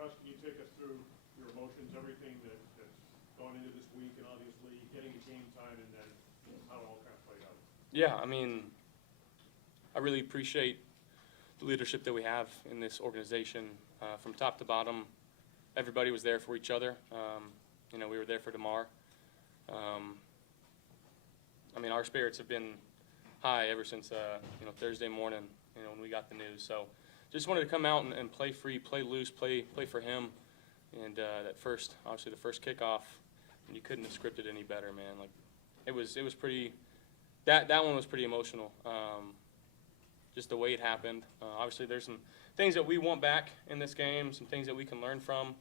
Josh, can you take us through your emotions, everything that's gone into this week, and obviously getting to game time and then how it all kind of played out? Yeah, I mean, I really appreciate the leadership that we have in this organization. From top to bottom, everybody was there for each other. We were there for Damar. I mean, our spirits have been high ever since Thursday morning, when we got the news. So just wanted to come out and play free, play loose, play for him. And obviously the first kickoff, and you couldn't have scripted any better, man. Like, it was pretty. That one was pretty emotional. Just the way it happened. Obviously, there's some things that we want back in this game, some things that we can learn from.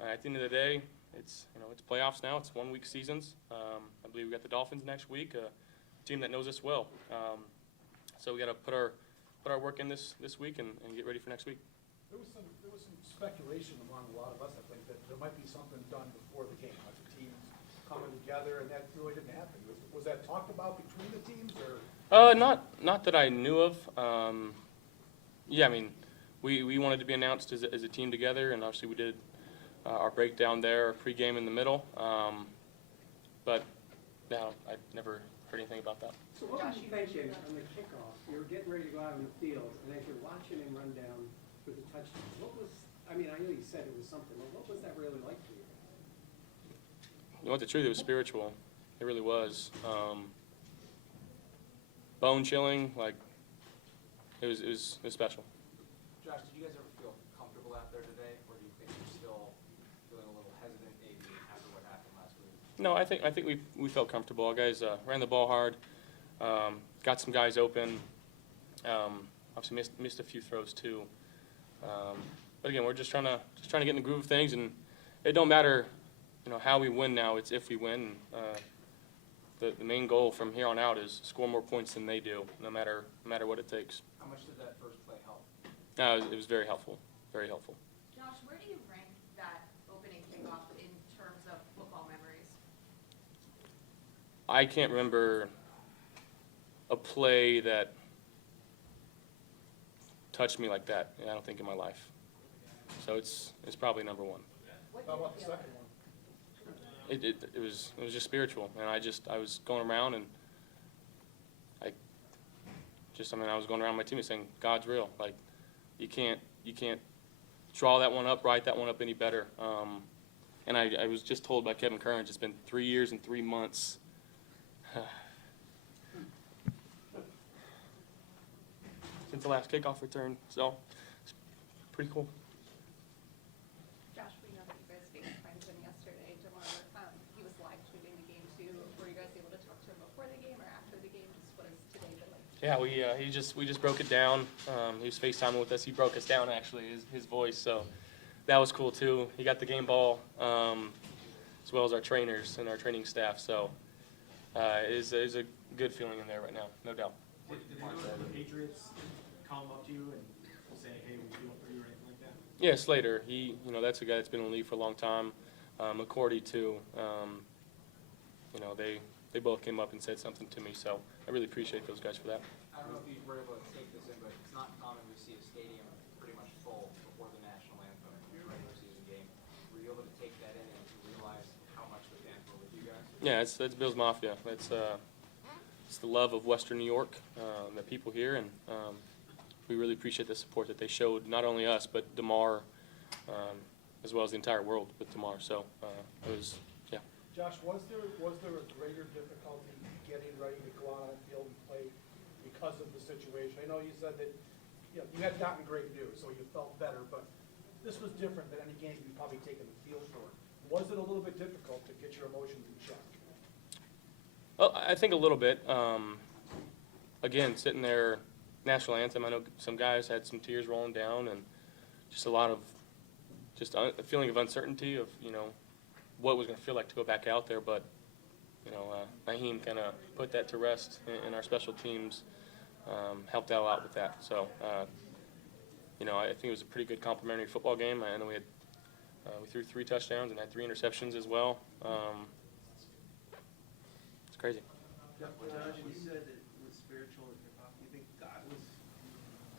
At the end of the day, it's playoffs now. It's 1 week seasons. I believe we got the Dolphins next week, a team that knows us well. So we got to put our work in this week and get ready for next week. There was some speculation among a lot of us, I think, that there might be something done before the game, like the teams coming together, and that really didn't happen. Was that talked about between the teams, or? Not that I knew of. Yeah, I mean, we wanted to be announced as a team together, and obviously we did our breakdown there, our pregame in the middle. But no, I never heard anything about that. So what were you thinking on the kickoff? You were getting ready to go out in the field, and as you're watching him run down with the touchdown, I know you said it was something, but what was that really like for you? You know what, the truth, it was spiritual. It really was. Bone chilling, like, it was special. Josh, did you guys ever feel comfortable out there today, or do you think you're still feeling a little hesitant maybe after what happened last week? No, I think we felt comfortable. Our guys ran the ball hard, got some guys open. Obviously missed a few throws too. But again, we're just trying to get in the groove of things, and it don't matter, how we win now. It's if we win. The main goal from here on out is score more points than they do, no matter what it takes. How much did that first play help? It was very helpful, very helpful. Josh, where do you rank that opening kickoff in terms of football memories? I can't remember a play that touched me like that, I don't think, in my life. So it's probably number one. How about the second one? It was just spiritual, and I was going around, and I was going around my teammates saying, God's real. Like, you can't draw that one up, write that one up any better. And I was just told by Kevin Curran, it's been 3 years and 3 months. Since the last kickoff return, so it's pretty cool. Josh, we know that you guys faced Franklin yesterday. Damar, he was live tweeting the game too. Were you guys able to talk to him before the game or after the game? Just what has today been like? Yeah, we just broke it down. He was FaceTiming with us. He broke us down, actually, his voice. So that was cool too. He got the game ball, as well as our trainers and our training staff. So it is a good feeling in there right now, no doubt. Did the Patriots come up to you and say, hey, we feel for you or anything like that? Yeah, Slater. That's a guy that's been in the league for a long time. McCourty too. They both came up and said something to me. So I really appreciate those guys for that. I don't know if you were able to take this in, but it's not common we see a stadium pretty much full before the national anthem in a regular season game. Were you able to take that in and realize how much the fans were with you guys? Yeah, that's Bills Mafia. It's the love of Western New York, the people here, and we really appreciate the support that they showed, not only us, but Damar, as well as the entire world with Damar. So it was, yeah. Josh, was there a greater difficulty getting ready to go out on the field and play because of the situation? I know you said that you had gotten great news, so you felt better, but this was different than any game you've probably taken the field for. Was it a little bit difficult to get your emotions in check? Well, I think a little bit. Again, sitting there, national anthem, I know some guys had some tears rolling down, and just a lot of a feeling of uncertainty of, what it was going to feel like to go back out there. But, Nyheim kind of put that to rest, and our special teams helped out a lot with that. So, I think it was a pretty good complimentary football game. I know we threw 3 touchdowns and had 3 interceptions as well. It's crazy. Josh, you said that it was spiritual at kickoff. Do you think God was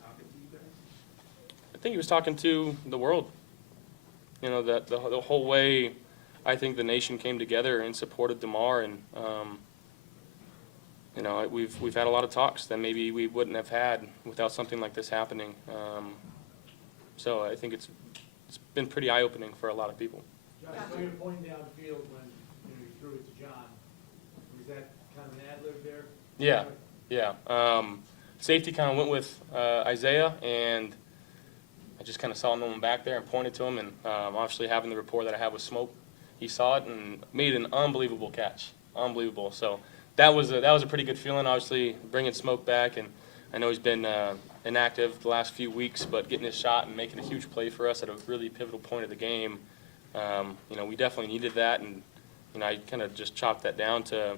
talking to you guys? I think he was talking to the world. You know, that the whole way, I think the nation came together and supported Damar, and you know, we've had a lot of talks that maybe we wouldn't have had without something like this happening. So I think it's been pretty eye-opening for a lot of people. Josh, so you're pointing downfield when, you know, you threw it to John. Was that kind of an ad lib there? Yeah, yeah. Safety kind of went with Isaiah, and I just kind of saw no one back there and pointed to him, and obviously having the rapport that I have with Smoke, he saw it and made an unbelievable catch, unbelievable. So that was a pretty good feeling. Obviously bringing Smoke back, and I know he's been inactive the last few weeks, but getting his shot and making a huge play for us at a really pivotal point of the game, you know, we definitely needed that, and you know, I kind of just chopped that down to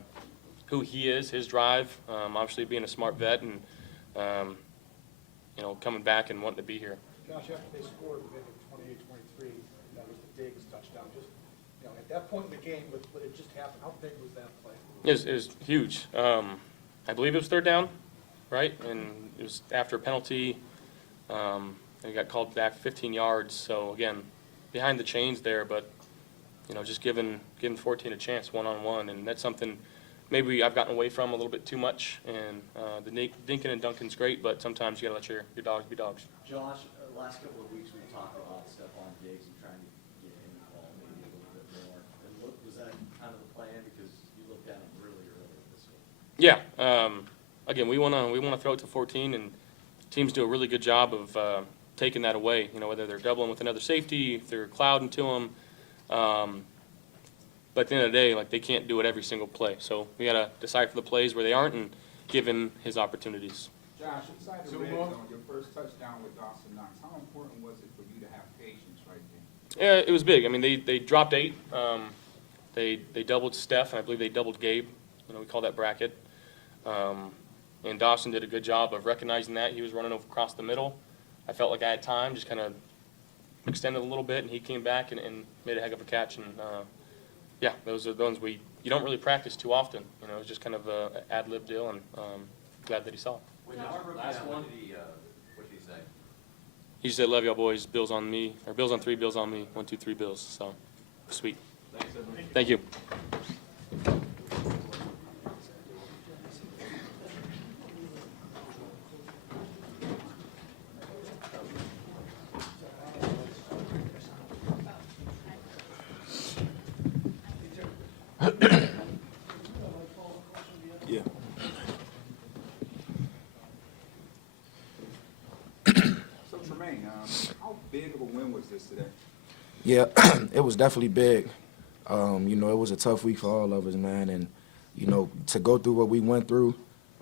who he is, his drive, obviously being a smart vet, and you know, coming back and wanting to be here. Josh, after they scored the 28-23, that was the Diggs touchdown. Just, you know, at that point in the game, when it just happened, how big was that play? It was huge. I believe it was third down, right? And it was after a penalty. And he got called back 15 yards. So again, behind the chains there, but you know, just giving 14 a chance one-on-one, and that's something maybe I've gotten away from a little bit too much. And the dinking and dunkin's great, but sometimes you gotta let your dogs be dogs. Josh, last couple of weeks we talked about Stephon Diggs and trying to get him involved maybe a little bit more. And was that kind of the plan, because you looked at him really early this week? Yeah. Again, we wanna throw it to 14, and teams do a really good job of taking that away. You know, whether they're doubling with another safety, if they're clouding to them. But at the end of the day, like, they can't do it every single play. So we gotta decipher the plays where they aren't and give him his opportunities. Josh, inside the red zone, your first touchdown with Dawson Knox, how important was it for you to have patience right there? Yeah, it was big. I mean, they dropped 8. They doubled Steph, and I believe they doubled Gabe. You know, we call that bracket. And Dawson did a good job of recognizing that. He was running across the middle. I felt like I had time, just kind of extended a little bit, and he came back and made a heck of a catch. And yeah, those are the ones you don't really practice too often. You know, it was just kind of a ad lib deal, and glad that he saw it. Last one, what did he say? He just said, "Love y'all boys. Bills on me, or Bills on 3, Bills on me. 1, 2, 3 Bills." So sweet. Thanks, everyone. Thank you. Yeah. So Tremaine, how big of a win was this today? Yeah, it was definitely big. You know, it was a tough week for all of us, man. And, you know, to go through what we went through,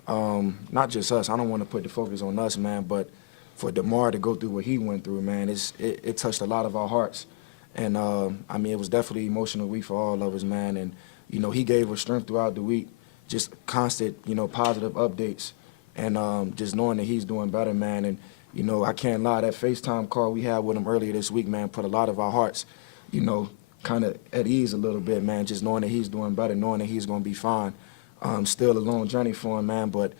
not just us, I don't want to put the focus on us, man, but for Damar to go through what he went through, man, it touched a lot of our hearts. And, I mean, it was definitely an emotional week for all of us, man. And, you know, he gave us strength throughout the week, just constant, you know, positive updates. And just knowing that he's doing better, man. And, you know, I can't lie, that FaceTime call we had with him earlier this week, man, put a lot of our hearts, you know, kind of at ease a little bit, man, just knowing that he's doing better, knowing that he's going to be fine. Still a long journey for him, man, but,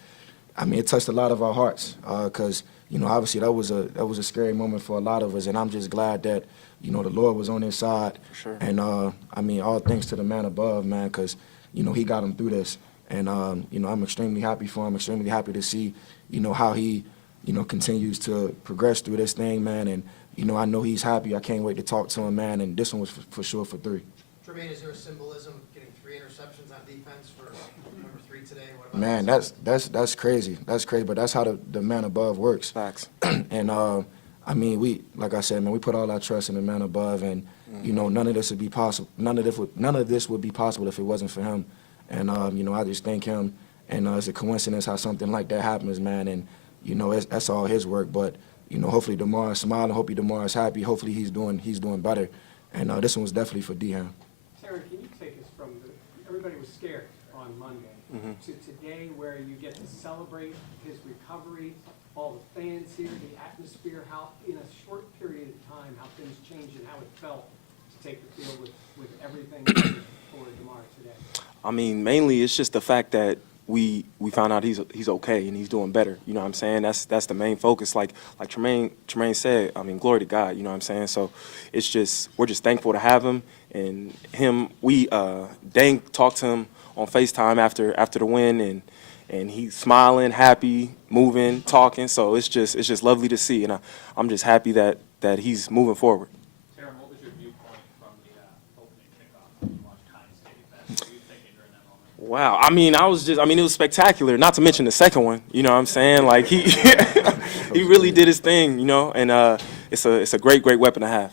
I mean, it touched a lot of our hearts because, you know, obviously that was a scary moment for a lot of us, and I'm just glad that, you know, the Lord was on his side. For sure. And, I mean, all thanks to the man above, man, because, you know, he got him through this. And, you know, I'm extremely happy for him, extremely happy to see, you know, how he, you know, continues to progress through this thing, man. And, you know, I know he's happy. I can't wait to talk to him, man. And this one was for sure for 3. Tremaine, is there a symbolism getting 3 interceptions on defense for number 3 today? What about Man, that's crazy. That's crazy, but that's how the man above works. Facts. And, I mean, like I said, man, we put all our trust in the man above, and, you know, none of this would be possible. None of this would be possible if it wasn't for him. And, you know, I just thank him. And it's a coincidence how something like that happens, man. And, you know, that's all his work. But, you know, hopefully Damar is smiling. Hopefully Damar is happy. Hopefully he's doing better. And this one was definitely for D-Ham. Sarah, can you take us from everybody was scared on Monday to today, where you get to celebrate his recovery, all the fans here, the atmosphere, how in a short period of time, how things changed and how it felt to take the field with everything for Damar today? I mean, mainly it's just the fact that we found out he's okay and he's doing better. You know what I'm saying? That's the main focus. Like Tremaine said, I mean, glory to God. You know what I'm saying? So it's just we're just thankful to have him and him. We Dang talked to him on FaceTime after the win and he's smiling, happy, moving, talking. So it's just lovely to see, and I'm just happy that he's moving forward. Aaron, what was your viewpoint from the opening kickoff when you watched Hines take that? What were you thinking during that moment? Wow. I mean, it was spectacular, not to mention the second one. You know what I'm saying? Like, he he really did his thing, you know, and it's a great weapon to have.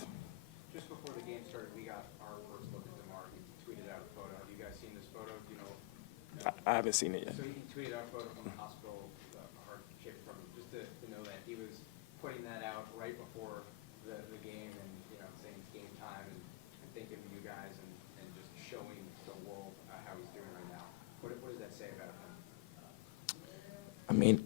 Just before the game started, we got our first look at Damar. He tweeted out a photo. Have you guys seen this photo? Do you know? I haven't seen it yet. So he tweeted out a photo from the hospital, heart-shaped from him, just to know that he was putting that out right before the game and, you know, saying it's game time and thinking of you guys and just showing the world how he's doing right now. What does that say about him? I mean,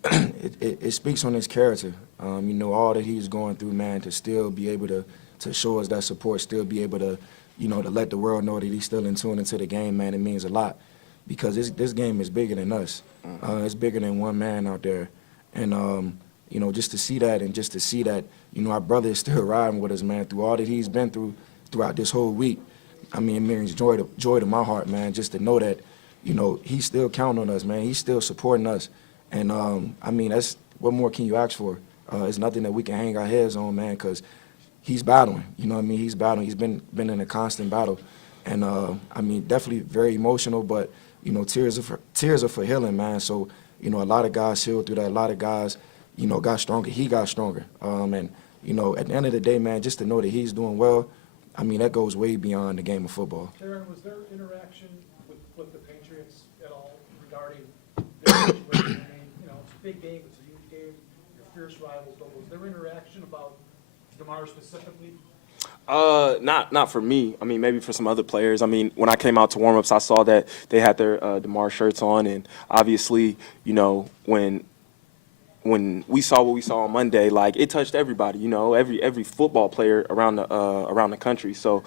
it speaks on his character. You know, all that he's going through, man, to still be able to show us that support, still be able to, you know, to let the world know that he's still in tune into the game, man, it means a lot. Because this game is bigger than us. It's bigger than one man out there. And, you know, just to see that and just to see that, you know, our brother is still riding with us, man, through all that he's been through throughout this whole week. I mean, it means joy to my heart, man, just to know that, you know, he's still counting on us, man. He's still supporting us. And, I mean, what more can you ask for? It's nothing that we can hang our heads on, man, because he's battling. You know what I mean? He's battling. He's been in a constant battle. And, I mean, definitely very emotional, but, you know, tears are for healing, man. So, you know, a lot of guys healed through that. A lot of guys, you know, got stronger. He got stronger. And, you know, at the end of the day, man, just to know that he's doing well, I mean, that goes way beyond the game of football. Aaron, was there interaction with the Patriots at all regarding their situation? I mean, you know, it's a big game, it's a huge game, you're fierce rivals, but was there interaction about Damar specifically? Not for me. I mean, maybe for some other players. I mean, when I came out to warm-ups, I saw that they had their Damar shirts on, and obviously, you know, when we saw what we saw on Monday, like, it touched everybody. You know, every football player around the country. So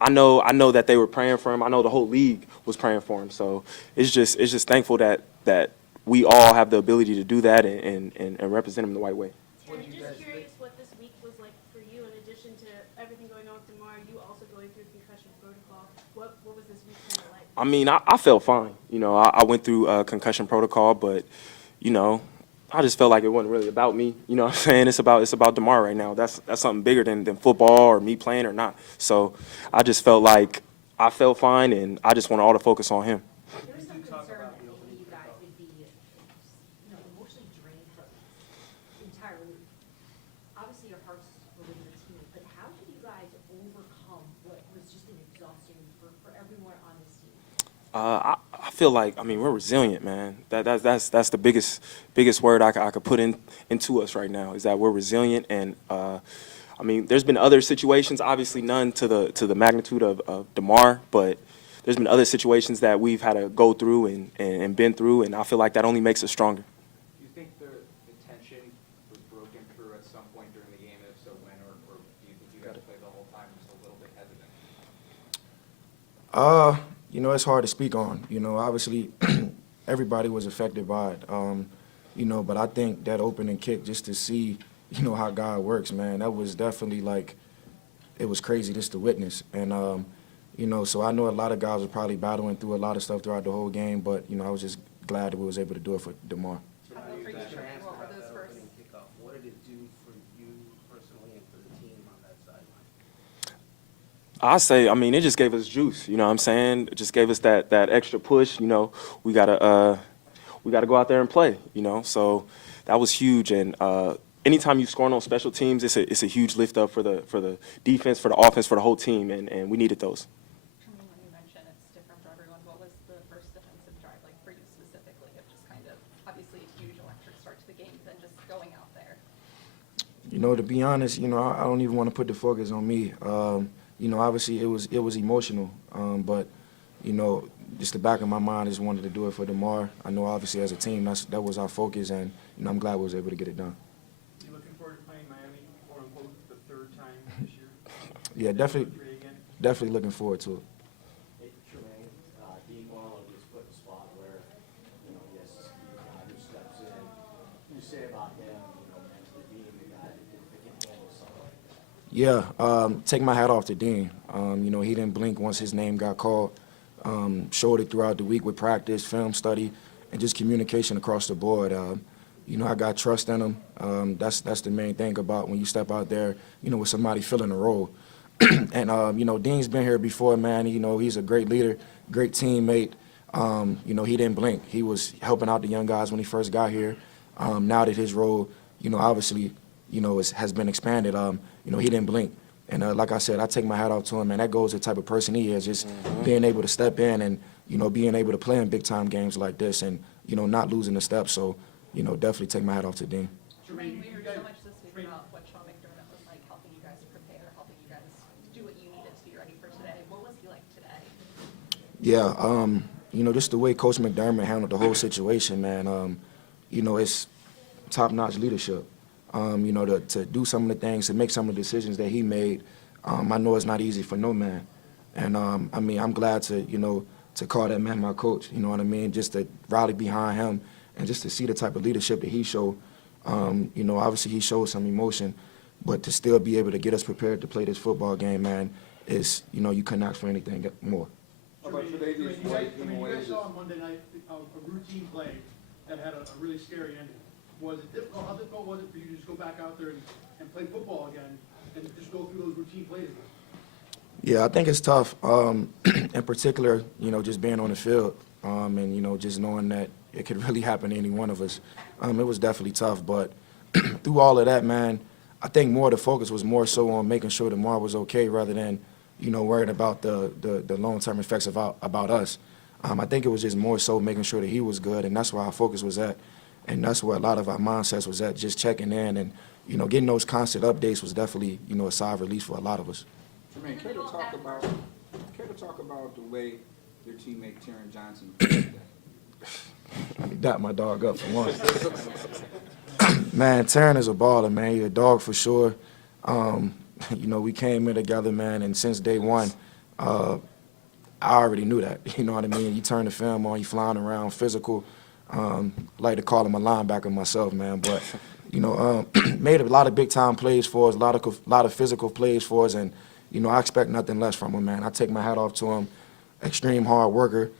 I know that they were praying for him. I know the whole league was praying for him. So it's just thankful that we all have the ability to do that and represent him the right way. I'm just curious what this week was like for you, in addition to everything going on with Damar, you also going through concussion protocol. What was this week kind of like? I mean, I felt fine. You know, I went through concussion protocol, but, you know, I just felt like it wasn't really about me. You know what I'm saying? It's about Damar right now. That's something bigger than football or me playing or not. So I just felt like I felt fine, and I just wanted all the focus on him. There was some concern that maybe you guys would be, you know, emotionally drained from the entire week. Obviously, your hearts were with the team, but how did you guys overcome what was just an exhausting for everyone on this team? I feel like, I mean, we're resilient, man. That's the biggest word I could put into us right now, is that we're resilient. And I mean, there's been other situations, obviously none to the magnitude of Damar, but there's been other situations that we've had to go through and been through, and I feel like that only makes us stronger. Do you think the tension was broken through at some point during the game, and if so, when, or do you think you guys played the whole time just a little bit hesitant? You know, it's hard to speak on. You know, obviously, everybody was affected by it. You know, but I think that opening kick, just to see, you know, how God works, man, that was definitely, like, it was crazy just to witness. And, you know, so I know a lot of guys were probably battling through a lot of stuff throughout the whole game, but, you know, I was just glad that we was able to do it for Damar. How about for you, Tremaine? What were those first? What did it do for you personally and for the team on that sideline? I say, I mean, it just gave us juice. You know what I'm saying? It just gave us that extra push. You know, we gotta go out there and play. You know, so that was huge. And anytime you score on those special teams, it's a huge lift up for the defense, for the offense, for the whole team, and we needed those. Tremaine, when you mentioned it's different for everyone, what was the first defensive drive like for you specifically? Of just kind of, obviously, a huge electric start to the game, then just going out there. You know, to be honest, you know, I don't even want to put the focus on me. You know, obviously it was emotional, but, you know, just the back of my mind, I just wanted to do it for Damar. I know, obviously, as a team, that was our focus, and, you know, I'm glad we was able to get it done. You looking forward to playing Miami, quote unquote, the third time this year? Yeah, definitely looking forward to it. Hey, Tremaine, Dean Marlowe just put in a spot where Yeah, take my hat off to Dean. You know, he didn't blink once his name got called. Showed it throughout the week with practice, film study, and just communication across the board. You know, I got trust in him. That's the main thing about when you step out there, you know, with somebody filling a role. And, you know, Dean's been here before, man. You know, he's a great leader, great teammate. You know, he didn't blink. He was helping out the young guys when he first got here. Now that his role, you know, obviously, you know, has been expanded, you know, he didn't blink. And like I said, I take my hat off to him, man. That goes to the type of person he is, just being able to step in and, you know, being able to play in big-time games like this and, you know, not losing a step. So, you know, definitely take my hat off to Dean. Jermaine, we heard so much this week about what Sean McDermott was like, helping you guys prepare, helping you guys do what you needed to be ready for today. What was he like today? Yeah, you know, just the way Coach McDermott handled the whole situation, man, you know, it's top-notch leadership. You know, to do some of the things, to make some of the decisions that he made, I know it's not easy for no man. And, I mean, I'm glad to, you know, to call that man my coach, you know what I mean, just to rally behind him and just to see the type of leadership that he showed. You know, obviously he showed some emotion, but to still be able to get us prepared to play this football game, man, is, you know, you couldn't ask for anything more. You guys saw on Monday night a routine play that had a really scary ending. Was it difficult? How difficult was it for you to just go back out there and play football again and just go through those routine plays again? Yeah, I think it's tough. In particular, you know, just being on the field and, you know, just knowing that it could really happen to any one of us. It was definitely tough. But through all of that, man, I think more the focus was more so on making sure Damar was okay rather than, you know, worried about the long-term effects about us. I think it was just more so making sure that he was good, and that's where our focus was at. And that's where a lot of our mindsets was at, just checking in and, you know, getting those constant updates was definitely, you know, a sigh of relief for a lot of us. Jermaine, care to talk about the way your teammate Terran Johnson played that? He dapped my dog up for one. Man, Terran is a baller, man. He's a dog for sure. You know, we came in together, man, and since day one, I already knew that. You know what I mean? You turn the film on, you flying around, physical. Like to call him a linebacker myself, man, but you know, made a lot of big-time plays for us, a lot of physical plays for us, and you know, I expect nothing less from him, man. I take my hat off to him. Extreme hard worker.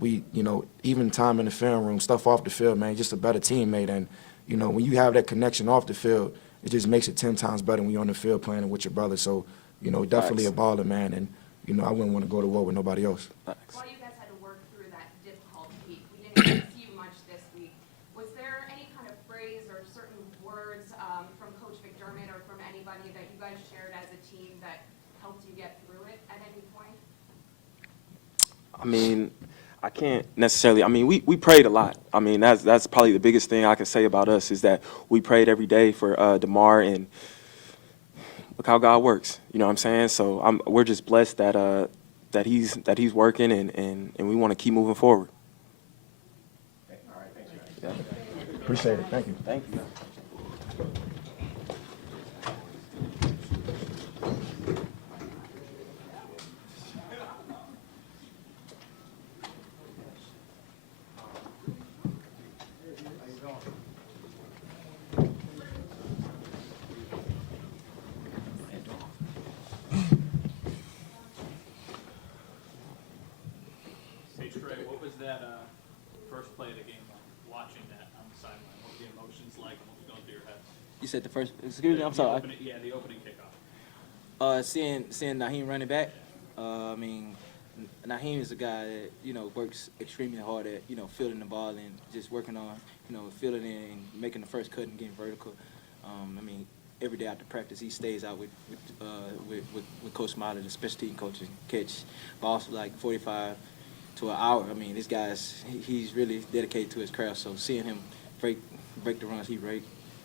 We, you know, even time in the film room, stuff off the field, man. Just a better teammate, and you know, when you have that connection off the field, it just makes it 10 times better when you're on the field playing with your brother. So, you know, definitely a baller, man, and you know, I wouldn't want to go to war with nobody else. Thanks. While you guys had to work through that difficult week, we didn't see you much this week. Was there any kind of phrase or certain words from Coach McDermott or from anybody that you guys shared as a team that helped you get through it at any point? I mean, I can't necessarily. I mean, we prayed a lot. I mean, that's probably the biggest thing I can say about us is that we prayed every day for Damar, and look how God works. You know what I'm saying? So we're just blessed that that he's working, and we want to keep moving forward. All right, thanks, guys. Yeah. Appreciate it. Thank you. Thank you. Hey Trey, what was that first play of the game like? Watching that on the sideline, what were the emotions like? What was going through your head? You said the first, excuse me, I'm sorry. The opening kickoff. Seeing Nyheim running back, I mean, Nyheim is a guy that, you know, works extremely hard at, you know, fielding the ball and just working on, you know, fielding it and making the first cut and getting vertical. I mean, every day after practice, he stays out with Coach Smiley, the special team coach, and catch balls for like 45 to an hour. I mean, this guy's, he's really dedicated to his craft, so seeing him break the runs he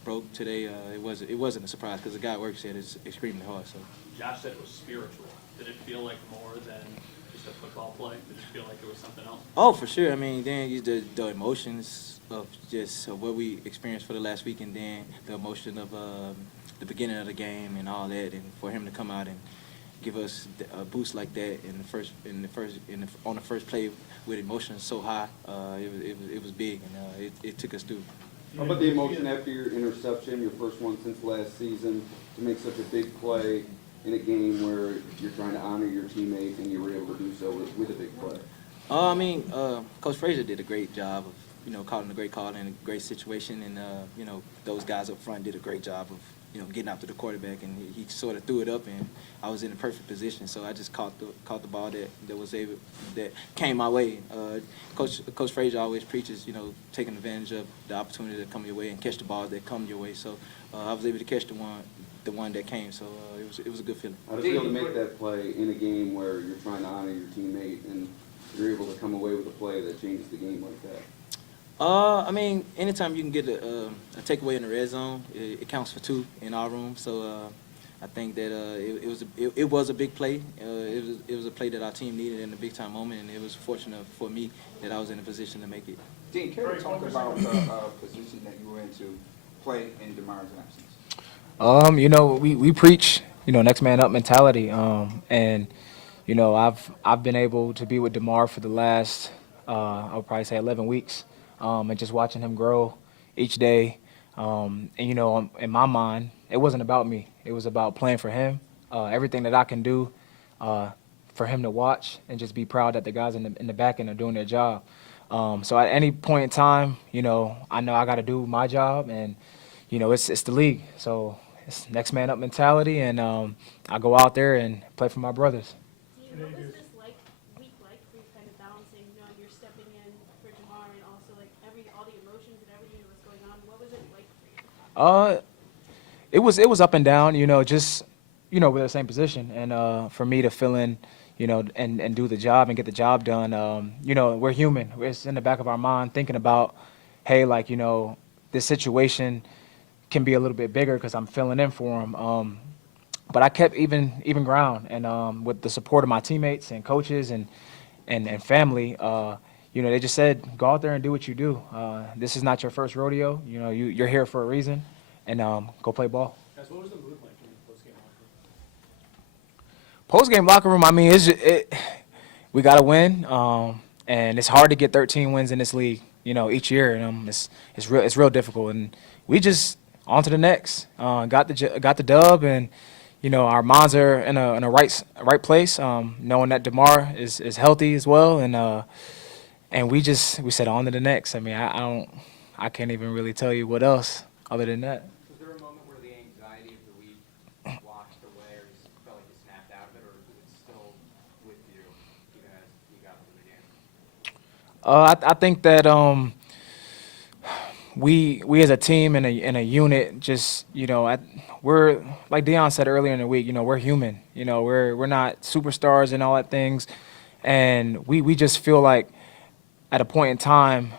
broke today, it wasn't a surprise because the guy works at it extremely hard. So Josh said it was spiritual. Did it feel like more than just a football play? Did it feel like it was something else? Oh, for sure. I mean, then the emotions of just what we experienced for the last week, and then the emotion of the beginning of the game and all that, and for him to come out and give us a boost like that on the first play with emotions so high, it was big, and it took us through. How about the emotion after your interception, your first one since last season? to make such a big play in a game where you're trying to honor your teammate and you were able to do so with a big play? I mean, Coach Frazier did a great job of, calling a great call in a great situation, and those guys up front did a great job of, getting after the quarterback, and he sort of threw it up, and I was in a perfect position, so I just caught the ball that came my way. Coach Frazier always preaches, taking advantage of the opportunity that come your way and catch the balls that come your way. So I was able to catch the one that came, so it was a good feeling. How does it feel to make that play in a game where you're trying to honor your teammate and you're able to come away with a play that changes the game like that? I mean, anytime you can get a takeaway in the red zone, it counts for 2 in our room. So I think that it was a big play. It was a play that our team needed in a big time moment, and it was fortunate for me that I was in a position to make it. Dean, can you talk about the position that you were in to play in Damar's absence? We preach, next man up mentality. And I've been able to be with Damar for the last, I would probably say 11 weeks. And just watching him grow each day. And, in my mind, it wasn't about me. It was about playing for him, everything that I can do for him to watch and just be proud that the guys in the back end are doing their job. So at any point in time, I know I got to do my job, and, it's the league. So it's next man up mentality, and I go out there and play for my brothers. What was this week like for you, kind of balancing, you're stepping in for Damar and also all the emotions and everything that was going on? What was it like for you? It was up and down, just we're the same position, and for me to fill in, and do the job and get the job done, we're human. It's in the back of our mind thinking about, hey, this situation can be a little bit bigger because I'm filling in for him. But I kept even ground, and with the support of my teammates and coaches and family, they just said, go out there and do what you do. This is not your first rodeo. You're here for a reason, and go play ball. Guys, what was the mood like in the postgame locker room? Post-game locker room, I mean, we got to win, and it's hard to get 13 wins in this league, each year. And it's real difficult, and we just on to the next. Got the dub, and our minds are in a right place, knowing that Damar is healthy as well, and we said on to the next. I mean, I can't even really tell you what else other than that. Was there a moment where the anxiety of the week washed away, or just felt like you snapped out of it, or was it still with you even as you got through the game? I think that we as a team and a unit, just we're like Deion said earlier in the week. We're human. We're not superstars and all that things, and we just feel like at a point in time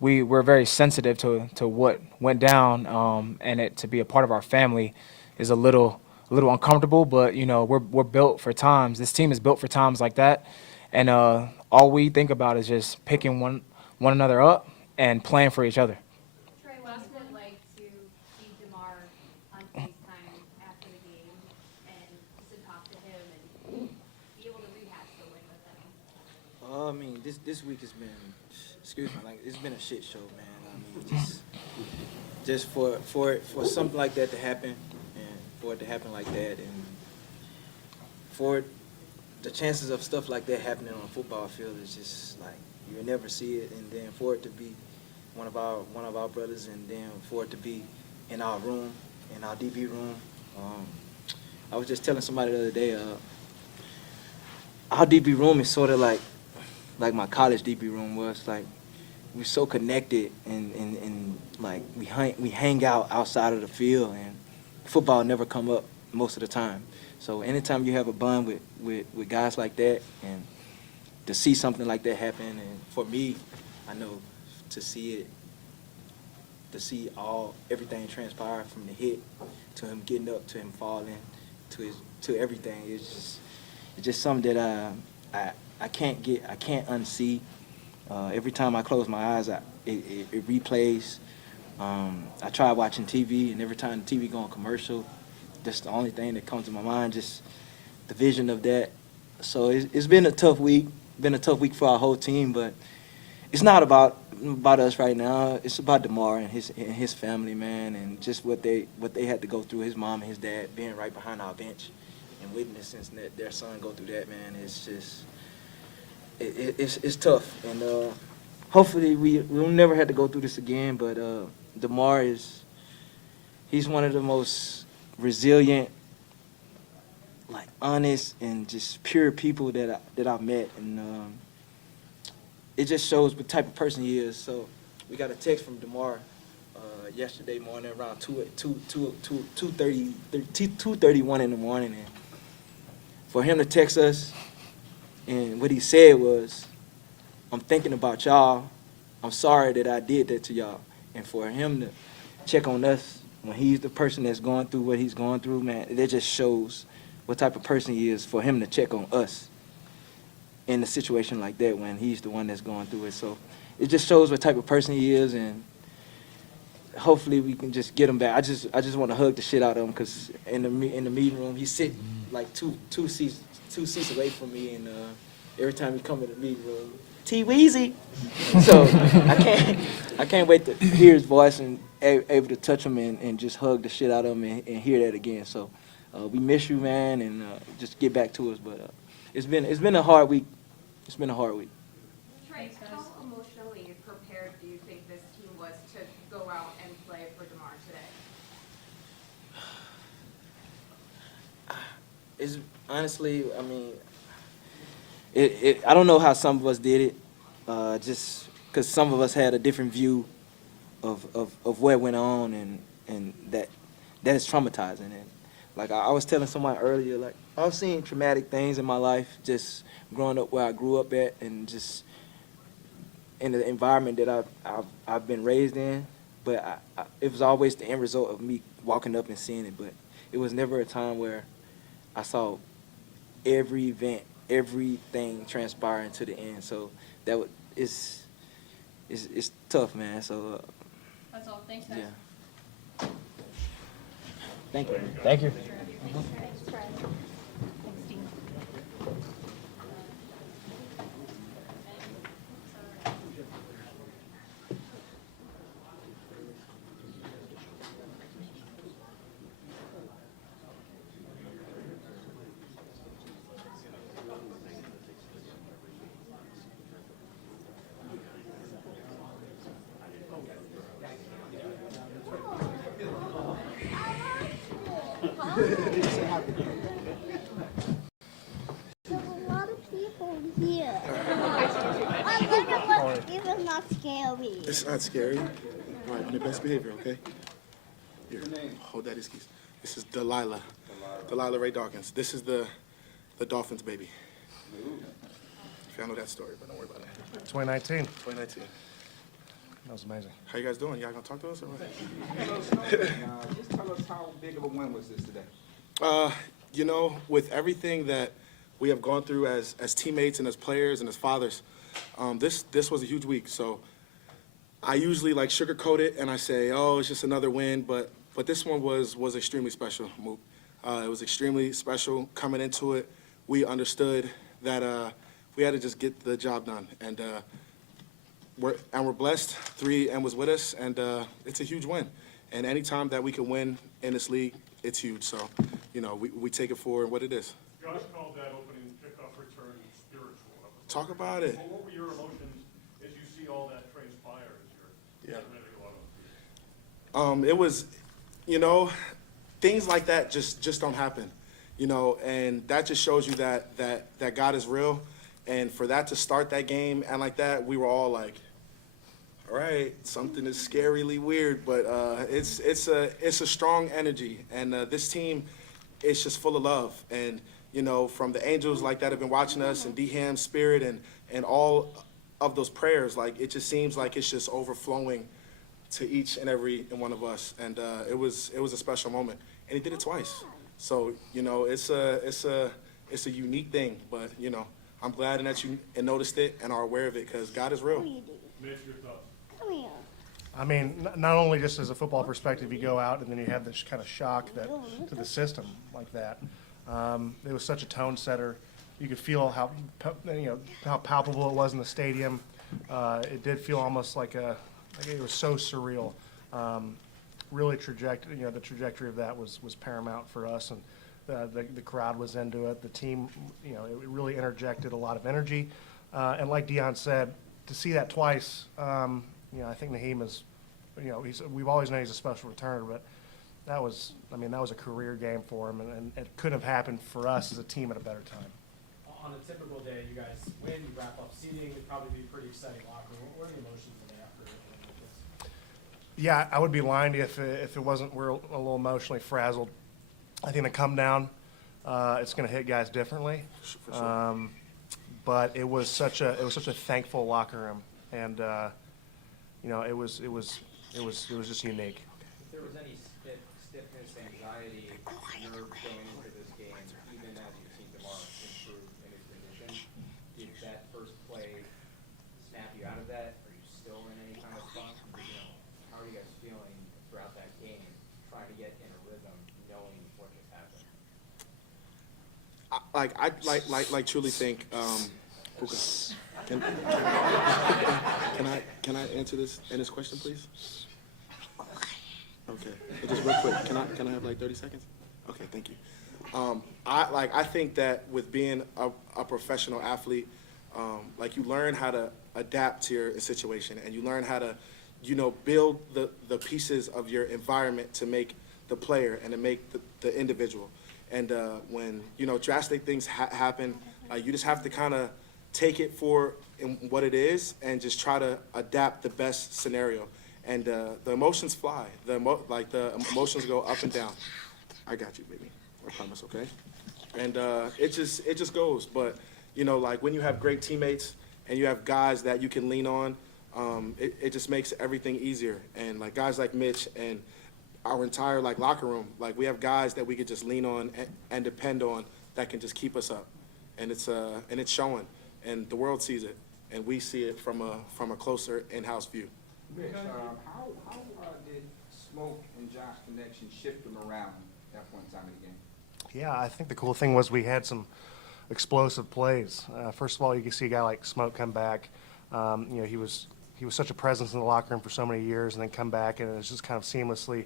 we're very sensitive to what went down, and it to be a part of our family is a little uncomfortable. But we're built for times. This team is built for times like that, and all we think about is just picking one another up and playing for each other. What's it like to see Damar on FaceTime after the game and just to talk to him and be able to rehash the win with him? I mean, this week has been, it's been a shit show, man. I mean, just for something like that to happen, and for it to happen like that, and for the chances of stuff like that happening on a football field is just like you will never see it, and then for it to be one of our brothers, and then for it to be in our room, in our DB room. I was just telling somebody the other day, our DB room is sort of like my college DB room was. Like, we're so connected, and like we hang out outside of the field, and football never come up most of the time. So anytime you have a bond with guys like that, and to see something like that happen, and for me, I know to see everything transpire from the hit to him getting up, to him falling, to everything. It's just something that I can't unsee. Every time I close my eyes, it replays. I try watching TV, and every time the TV go on commercial, that's the only thing that comes to my mind, just the vision of that. So it's been a tough week. Been a tough week for our whole team, but it's not about us right now. It's about Damar and his family, man, and just what they had to go through. His mom and his dad being right behind our bench and witnessing their son go through that, man. It's just it's tough, and hopefully we'll never have to go through this again. But Damar he's one of the most resilient, like honest and just pure people that I've met, and it just shows what type of person he is. So we got a text from Damar yesterday morning around 2:31 in the morning, and for him to text us, and what he said was, "I'm thinking about y'all. I'm sorry that I did that to y'all." And for him to check on us when he's the person that's going through what he's going through, man, it just shows what type of person he is, for him to check on us in a situation like that when he's the one that's going through it. So it just shows what type of person he is, and hopefully we can just get him back. I just want to hug the shit out of him, because in the meeting room, he's sitting like two seats away from me, and every time he come in the meeting room, T-Weezy. So I can't wait to hear his voice and able to touch him and just hug the shit out of him and hear that again. So we miss you, man, and just get back to us. But it's been a hard week. It's been a hard week. Trey, how emotionally prepared do you think this team was to go out and play for Damar today? It's honestly, I mean, I don't know how some of us did it, just because some of us had a different view of what went on, and that is traumatizing. And like I was telling someone earlier, like I've seen traumatic things in my life, just growing up where I grew up at, and just in the environment that I've been raised in. But it was always the end result of me walking up and seeing it. But it was never a time where I saw every event, everything transpiring to the end. So it's tough, man. So That's all. Thanks, guys. yeah. Thank you. Thank you. Thanks, Fred. Thanks, Dean. There's a lot of people here. I wonder what even not scary. It's not scary. All right, on your best behavior, okay? Here, hold that excuse. This is Delilah. Delilah Ray Dawkins. This is the Dolphins baby. If y'all know that story, but don't worry about it. 2019. 2019. That was amazing. How you guys doing? Y'all gonna talk to us or what? Just tell us how big of a win was this today? You know, with everything that we have gone through as teammates and as players and as fathers, this was a huge week. So I usually like sugarcoat it and I say, oh, it's just another win, but this one was extremely special. It was extremely special coming into it. We understood that we had to just get the job done, and we're blessed. 3M was with us, and it's a huge win. And anytime that we can win in this league, it's huge. So, you know, we take it for what it is. Josh called that opening kickoff return spiritual. Talk about it. Well, what were your emotions as you see all that transpire as you're getting ready to go out on the field? It was, you know, things like that just don't happen, you know, and that just shows you that God is real. And for that to start that game and like that, we were all like, all right, something is scarily weird, but it's a strong energy, and this team is just full of love. And you know, from the angels like that have been watching us, and Nyheim's spirit, and all of those prayers, like it just seems like it's just overflowing to each and every one of us. And it was a special moment, and he did it twice. So you know, it's a unique thing, but you know, I'm glad that you noticed it and are aware of it, because God is real. Mitch, your thoughts? I mean, not only just as a football perspective, you go out and then you have this kind of shock to the system like that. It was such a tone setter. You could feel how palpable it was in the stadium. it did feel almost like it was so surreal. Really the trajectory of that was paramount for us, and the crowd was into it. The team, it really interjected a lot of energy. And like Dion said, to see that twice, I think Nyheim is, we've always known he's a special returner, but that was a career game for him, and it couldn't have happened for us as a team at a better time. On a typical day, you guys win, you wrap up seating, it'd probably be a pretty exciting locker room. What are the emotions today after a win like this? Yeah, I would be lying to you if it wasn't, we're a little emotionally frazzled. I think the come down, it's going to hit guys differently. For sure. But it was such a thankful locker room, and it was just unique. If there was any stiffness, anxiety, nerve going into this game, even as you've seen Damar improve in his position, did that first play snap you out of that? Are you still in any kind of funk? How are you guys feeling throughout that game, trying to get in a rhythm, knowing what just happened? I truly think. Can I answer this question, please? Okay, just real quick. Can I have like 30 seconds? Okay, thank you. I think that with being a professional athlete, you learn how to adapt to your situation, and you learn how to, build the pieces of your environment to make the player and to make the individual. And when drastic things happen, you just have to kind of take it for what it is and just try to adapt the best scenario. And the emotions fly. The emotions go up and down. I got you, baby. I promise, okay? And it just goes. But when you have great teammates and you have guys that you can lean on, it just makes everything easier. And guys like Mitch and our entire locker room, we have guys that we could just lean on and depend on that can just keep us up. And it's showing, and the world sees it, and we see it from a closer in-house view. Mitch, how did Smoke and Josh connection shift them around at that point in time of the game? Yeah, I think the cool thing was we had some explosive plays. First of all, you can see a guy like Smoke come back. He was such a presence in the locker room for so many years, and then come back, and it was just kind of seamlessly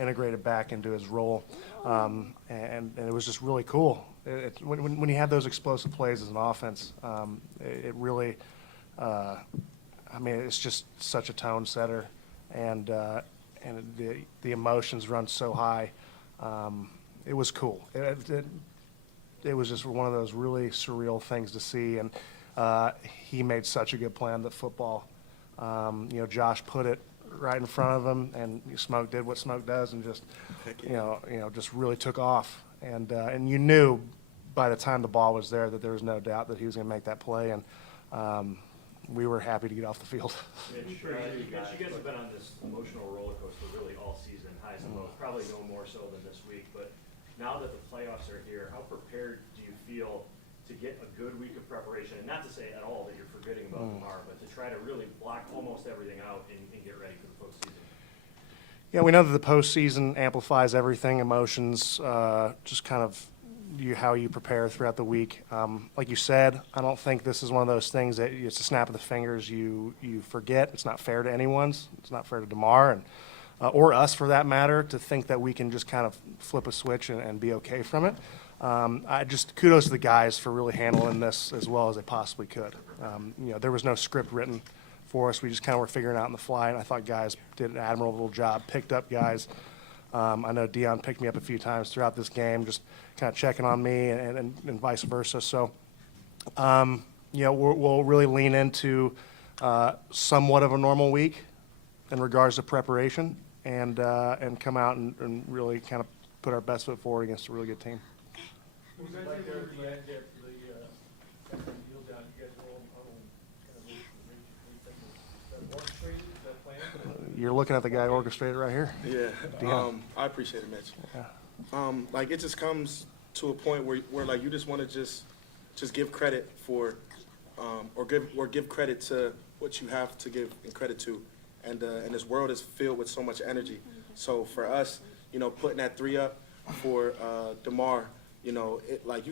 integrated back into his role, and it was just really cool. When you have those explosive plays as an offense, it really, it's just such a tone setter, and the emotions run so high. It was cool. It was just one of those really surreal things to see, and he made such a good plan that football. Josh put it right in front of him, and Smoke did what Smoke does, and just just really took off. And you knew by the time the ball was there that there was no doubt that he was going to make that play, and we were happy to get off the field. Mitch, you guys have been on this emotional roller coaster really all season, highs and lows, probably no more so than this week. But now that the playoffs are here, how prepared do you feel to get a good week of preparation? And not to say at all that you're forgetting about Damar, but to try to really block almost everything out and get ready for the postseason. Yeah, we know that the postseason amplifies everything, emotions, just kind of how you prepare throughout the week. Like you said, I don't think this is one of those things that it's a snap of the fingers you forget. It's not fair to anyone. It's not fair to Damar and or us for that matter to think that we can just kind of flip a switch and be okay from it. I just kudos to the guys for really handling this as well as they possibly could. There was no script written for us. We just kind of were figuring it out on the fly, and I thought guys did an admirable job, picked up guys. I know Dion picked me up a few times throughout this game, just kind of checking on me and vice versa. So, we'll really lean into somewhat of a normal week in regards to preparation and come out and really kind of put our best foot forward against a really good team. Was that like the deal down, you guys were all kind of orchestrated, is that planned? You're looking at the guy orchestrated right here. Yeah, I appreciate it, Mitch. Yeah. It just comes to a point where you just want to just give credit for, or give credit to what you have to give and credit to, and this world is filled with so much energy. So for us, putting that 3 up for Damar, you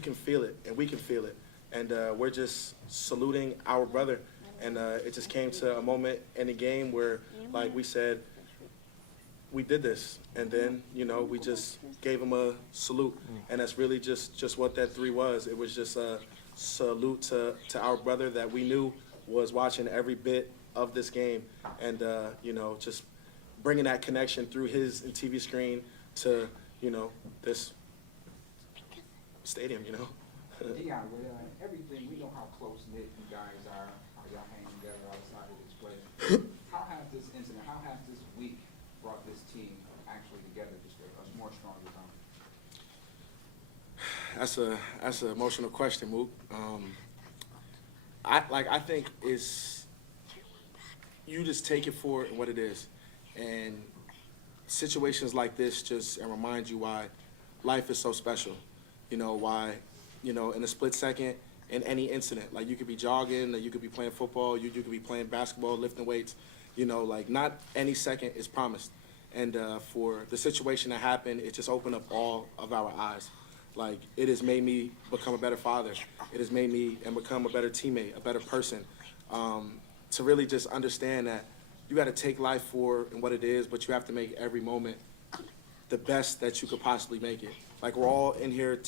can feel it, and we can feel it, and we're just saluting our brother And it just came to a moment in the game where, like we said, we did this. And then, you know, we just gave him a salute. And that's really just what that 3 was. It was just a salute to our brother that we knew was watching every bit of this game. And, you know, just bringing that connection through his TV screen to, you know, this stadium, you know. Deion, with everything, we know how close-knit you guys are, how y'all hang together outside of this place. How has this incident, how has this week brought this team actually together, just a more stronger zone? That's an emotional question, Mook. I think it's, you just take it for what it is. And situations like this just remind you why life is so special. You know, why, you know, in a split second, in any incident, like you could be jogging, or you could be playing football, you could be playing basketball, lifting weights, you know, like not any second is promised. And for the situation that happened, it just opened up all of our eyes. Like, it has made me become a better father. It has made me and become a better teammate, a better person. To really just understand that you got to take life for what it is, but you have to make every moment the best that you could possibly make it. Like, we're all in here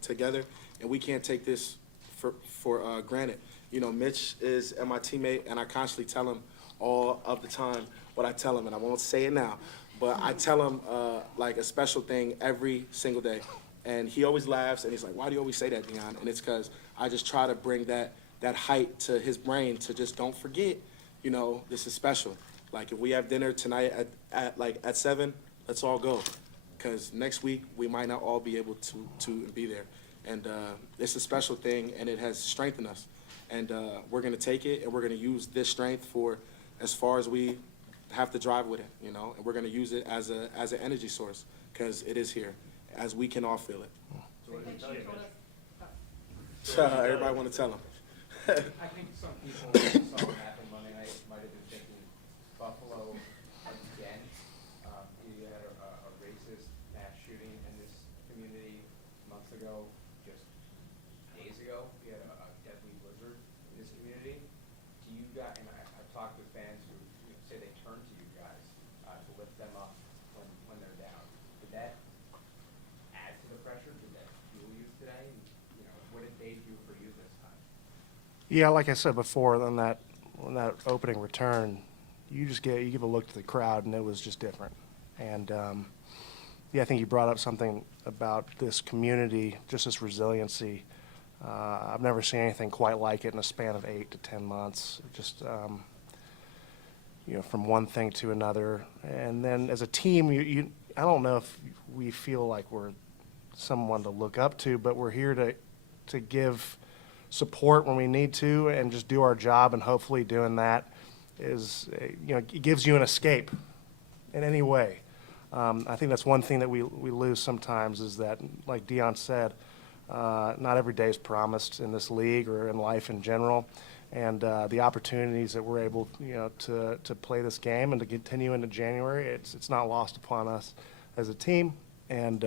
together, and we can't take this for granted. You know, Mitch is my teammate, and I constantly tell him all of the time what I tell him, and I won't say it now, but I tell him like a special thing every single day. And he always laughs, and he's like, why do you always say that, Deion? And it's because I just try to bring that height to his brain to just don't forget, you know, this is special. Like, if we have dinner tonight at 7, let's all go. Because next week, we might not all be able to be there. And it's a special thing, and it has strengthened us. And we're going to take it, and we're going to use this strength for as far as we have to drive with it, you know. And we're going to use it as an energy source, because it is here, as we can all feel it. So what did he tell you, Mitch? Everybody want to tell him. I think some people who saw what happened Monday night might have been thinking Buffalo again. You had a racist mass shooting in this community months ago, just days ago. We had a deadly blizzard in this community. Do you guys, and I've talked with fans who say they turn to you guys to lift them up when they're down. Did that add to the pressure? Did that fuel you today? And, you know, what did they do for you this time? Yeah, like I said before, on that opening return, you give a look to the crowd, and it was just different. And yeah, I think you brought up something about this community, just this resiliency. I've never seen anything quite like it in a span of 8 to 10 months. Just you know, from one thing to another, and then as a team, I don't know if we feel like we're someone to look up to, but we're here to give support when we need to and just do our job, and hopefully doing that is, you know, it gives you an escape in any way. I think that's one thing that we lose sometimes, is that, like Deion said, not every day is promised in this league or in life in general, and the opportunities that we're able, you know, to play this game and to continue into January, it's not lost upon us as a team, and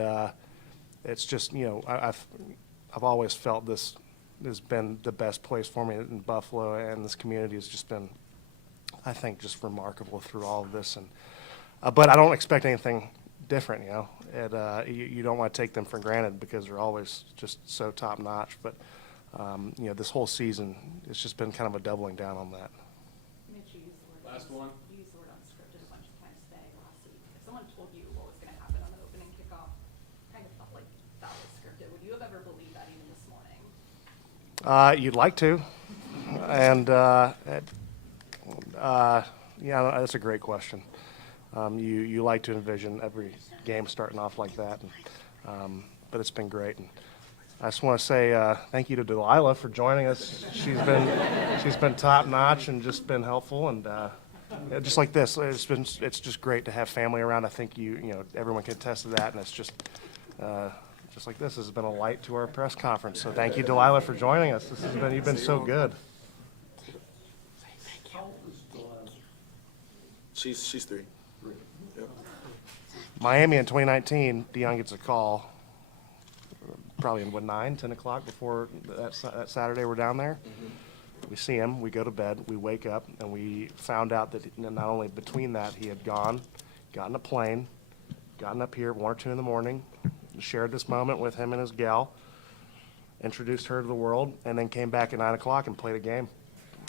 it's just, you know, I've always felt this has been the best place for me in Buffalo, and this community has just been, I think, just remarkable through all of this. And but I don't expect anything different, you know. You don't want to take them for granted, because they're always just so top notch. But you know, this whole season, it's just been kind of a doubling down on that. Mitch, you used the word. Last one. You used the word unscripted a bunch of times today, last week. If someone told you what was going to happen on the opening kickoff, kind of felt like that was scripted. Would you have ever believed that even this morning? You'd like to, and yeah, that's a great question. You like to envision every game starting off like that, and, but it's been great. And I just want to say thank you to Delilah for joining us. She's been top notch and just been helpful, and just like this, it's just great to have family around. I think you know, everyone can attest to that, and it's just like this has been a light to our press conference. So thank you, Delilah, for joining us. You've been so good. She's 3. Yep. Miami in 2019, Deion gets a call, probably in 9, 10 o'clock before that Saturday we're down there. We see him, we go to bed, we wake up, and we found out that not only between that, he had gotten a plane, gotten up here at 1 or 2 in the morning, shared this moment with him and his gal, introduced her to the world, and then came back at 9 o'clock and played a game.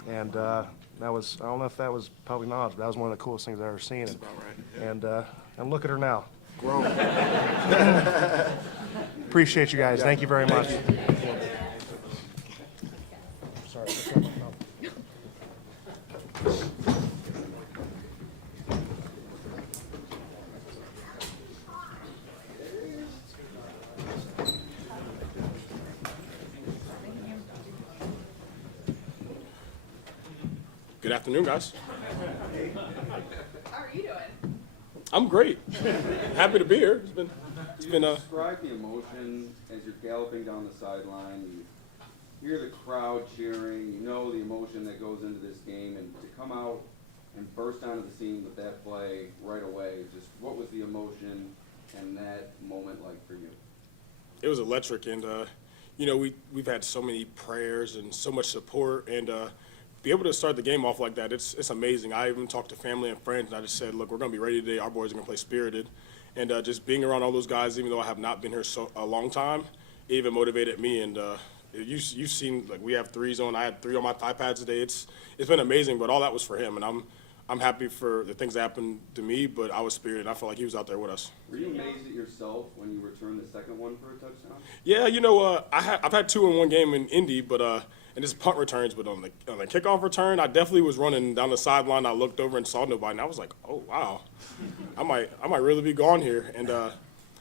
And that was, I don't know if that was public knowledge, but that was one of the coolest things I've ever seen. That's about right. And look at her now. Grown. Appreciate you guys. Thank you very much. Sorry. Good afternoon, guys. How are you doing? I'm great. Happy to be here. It's been Describe the emotion as you're galloping down the sideline. You hear the crowd cheering. You know the emotion that goes into this game, and to come out and burst onto the scene with that play right away. Just what was the emotion and that moment like for you? It was electric, and you know we've had so many prayers and so much support, and be able to start the game off like that, it's amazing. I even talked to family and friends, and I just said, look, we're going to be ready today. Our boys are going to play spirited. And just being around all those guys, even though I have not been here a long time, it even motivated me. And you've seen, like, we have threes on. I had 3 on my iPads today. It's been amazing, but all that was for him. And I'm happy for the things that happened to me, but I was spirited. I felt like he was out there with us. Were you amazed at yourself when you returned the second one for a touchdown? Yeah, you know, I've had 2 in one game in Indy, but and it's punt returns, but on the kickoff return, I definitely was running down the sideline. I looked over and saw nobody, and I was like, oh wow, I might really be gone here. And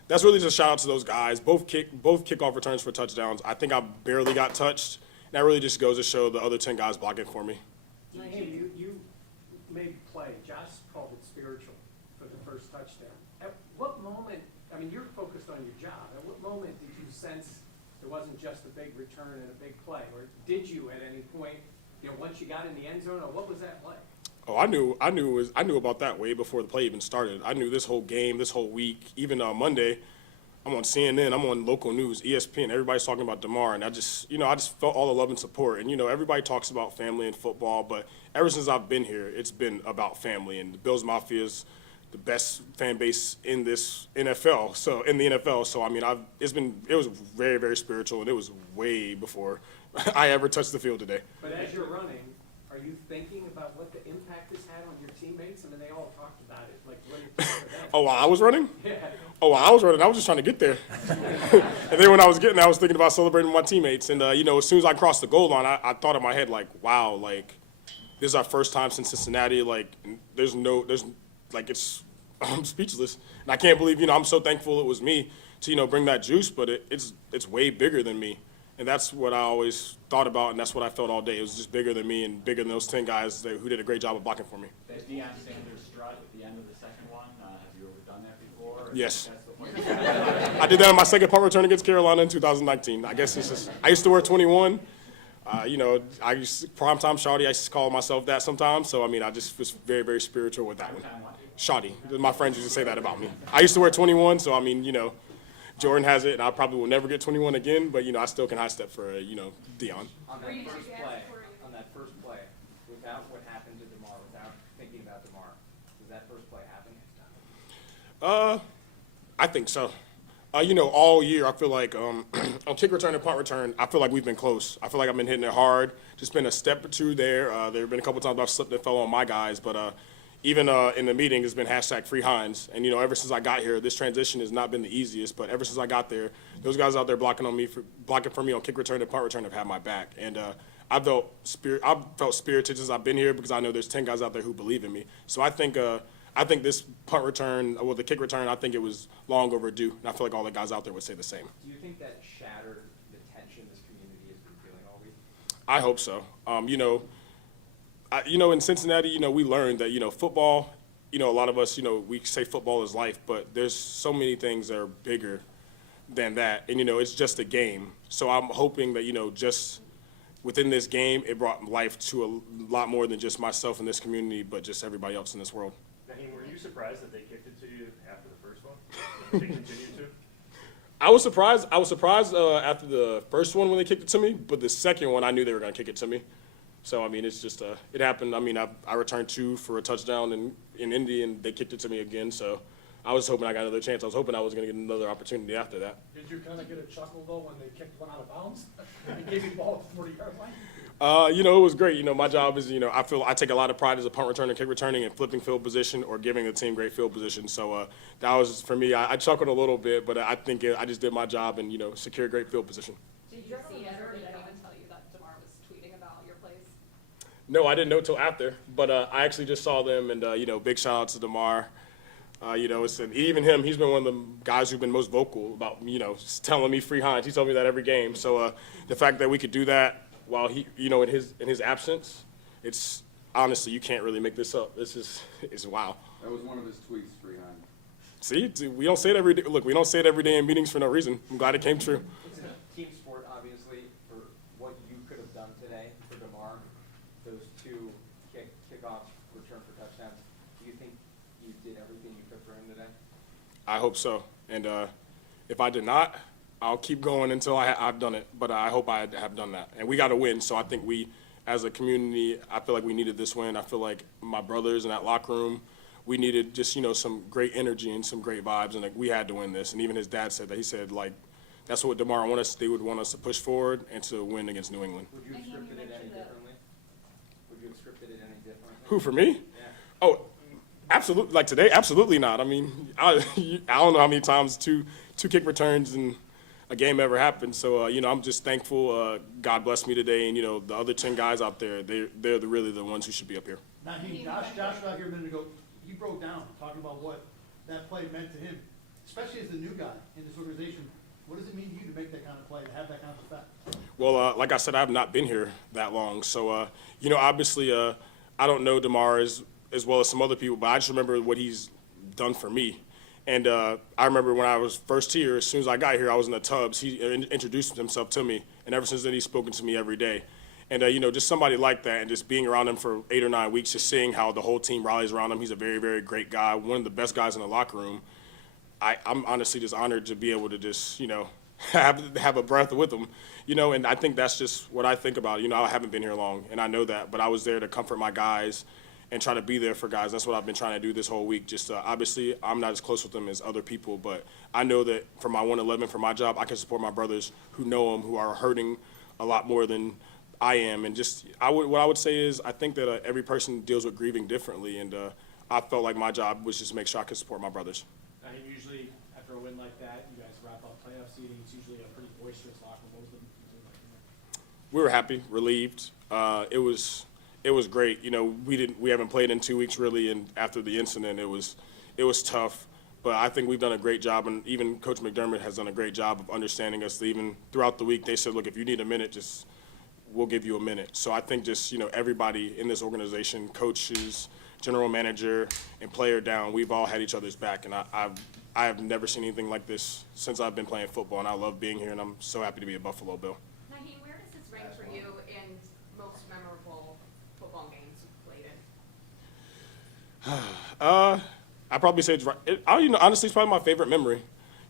that's really just a shout out to those guys. Both kickoff returns for touchdowns. I think I barely got touched. And that really just goes to show the other 10 guys blocking for me. Nyheim, you made the play. Josh called it spiritual for the first touchdown. At what moment, I mean, you're focused on your job. At what moment did you sense it wasn't just a big return and a big play? Or did you at any point, you know, once you got in the end zone, or what was that like? Oh, I knew about that way before the play even started. I knew this whole game, this whole week, even Monday. I'm on CNN, I'm on local news, ESPN. Everybody's talking about Damar, and I just felt all the love and support. And everybody talks about family and football, but ever since I've been here, it's been about family. And the Bills Mafia's the best fan base in this NFL. So in the NFL, so I mean, it was very, very spiritual, and it was way before I ever touched the field today. But as you're running, are you thinking about what the impact this had on your teammates? I mean, they all talked about it. Like, what do you think of that? Oh, while I was running? Yeah. Oh, while I was running, I was just trying to get there. And then when I was getting there, I was thinking about celebrating with my teammates. And as soon as I crossed the goal line, I thought in my head, like, wow, like, this is our first time since Cincinnati. Like, I'm speechless. And I can't believe, I'm so thankful it was me to, bring that juice, but it's way bigger than me. And that's what I always thought about, and that's what I felt all day. It was just bigger than me and bigger than those 10 guys who did a great job of blocking for me. That Deion Sanders strut at the end of the second one, have you ever done that before? Yes. I did that on my second punt return against Carolina in 2019. I guess it's just, I used to wear 21. I used primetime Shawty. I used to call myself that sometimes. So, I mean, I just was very, very spiritual with that one. Shawty. My friends used to say that about me. I used to wear 21, so, I mean, Jordan has it, and I probably will never get 21 again, but, I still can high step for, Deion. On that first play, without what happened to Damar, without thinking about Damar, does that first play happen? I think so. All year I feel like on kick return and punt return, I feel like we've been close. I feel like I've been hitting it hard. Just been a step or two there. There have been a couple times I've slipped and fell on my guys, but even in the meeting, it's been #free Hines. And, ever since I got here, this transition has not been the easiest. But ever since I got there, those guys out there blocking for me on kick return and punt return have had my back. And I've felt spirited since I've been here because I know there's 10 guys out there who believe in me. So I think this punt return, the kick return, I think it was long overdue. And I feel like all the guys out there would say the same. Do you think that shattered the tension this community has been feeling all week? I hope so. In Cincinnati, we learned that, football, a lot of us, we say football is life, but there's so many things that are bigger than that. And, it's just a game. So I'm hoping that, just within this game, it brought life to a lot more than just myself in this community, but just everybody else in this world. Nyheim, were you surprised that they kicked it to you after the first one? Did they continue to? I was surprised after the first one when they kicked it to me, but the second one, I knew they were going to kick it to me. So, I mean, it's just, it happened. I mean, I returned 2 for a touchdown in Indy, and they kicked it to me again. So I was hoping I got another chance. I was hoping I was going to get another opportunity after that. Did you kind of get a chuckle, though, when they kicked one out of bounds? And gave you the ball at the 40-yard line? You know, it was great. You know, my job is, you know, I take a lot of pride as a punt returner, kick returning, and flipping field position or giving the team great field position. So that was, for me, I chuckled a little bit, but I think I just did my job and, you know, secure great field position. Did you see it, or did anyone tell you that Damar was tweeting about your plays? No, I didn't know till after, but I actually just saw them, and, you know, big shout out to Damar. You know, even him, he's been one of the guys who've been most vocal about, you know, telling me free Hines. He told me that every game. So the fact that we could do that while he, you know, in his absence, it's honestly, you can't really make this up. This is wow. That was one of his tweets, free Hines. See, we don't say it every day. Look, we don't say it every day in meetings for no reason. I'm glad it came true. It's a team sport, obviously, for what you could have done today for Damar, those 2 kickoffs, return for touchdowns. Do you think you did everything you could for him today? I hope so. And if I did not, I'll keep going until I've done it. But I hope I have done that. And we got to win. So I think we, as a community, I feel like we needed this win. I feel like my brothers in that locker room, we needed just, you know, some great energy and some great vibes. And like, we had to win this. And even his dad said that. He said, like, that's what Damar wanted us. They would want us to push forward and to win against New England. Would you have scripted it any differently? Would you have scripted it any differently? Who, for me? Yeah. Oh, absolutely. Like today, absolutely not. I mean, I don't know how many times two kick returns in a game ever happened. So, you know, I'm just thankful. God bless me today. And, you know, the other 10 guys out there, they're really the ones who should be up here. Nyheim, Josh was out here a minute ago. He broke down, talking about what that play meant to him, especially as the new guy in this organization. What does it mean to you to make that kind of play, to have that kind of effect? Well, like I said, I have not been here that long. So, you know, obviously, I don't know Damar as well as some other people, but I just remember what he's done for me. And I remember when I was first here, as soon as I got here, I was in the tubs. He introduced himself to me, and ever since then, he's spoken to me every day. And, you know, just somebody like that and just being around him for 8 or 9 weeks, just seeing how the whole team rallies around him. He's a very, very great guy, one of the best guys in the locker room. I'm honestly just honored to be able to just, you know, have a breath with him, you know, and I think that's just what I think about. You know, I haven't been here long, and I know that, but I was there to comfort my guys and try to be there for guys. That's what I've been trying to do this whole week. Just obviously, I'm not as close with them as other people, but I know that for my 111, for my job, I can support my brothers who know them, who are hurting a lot more than I am. And just what I would say is I think that every person deals with grieving differently, and I felt like my job was just to make sure I could support my brothers. I mean, usually after a win like that, you guys wrap up playoff seeding. It's usually a pretty boisterous locker room. What was it like in there? We were happy, relieved. It was great. You know, we haven't played in 2 weeks really, and after the incident, it was tough. But I think we've done a great job, and even Coach McDermott has done a great job of understanding us. Even throughout the week, they said, look, if you need a minute, we'll give you a minute. So I think just, you know, everybody in this organization, coaches, general manager, and player down, we've all had each other's back. And I have never seen anything like this since I've been playing football, and I love being here, and I'm so happy to be a Buffalo Bill. Nyheim, where does this rank for you in most memorable football games you've played in? I'd probably say it's right. You know, honestly, it's probably my favorite memory.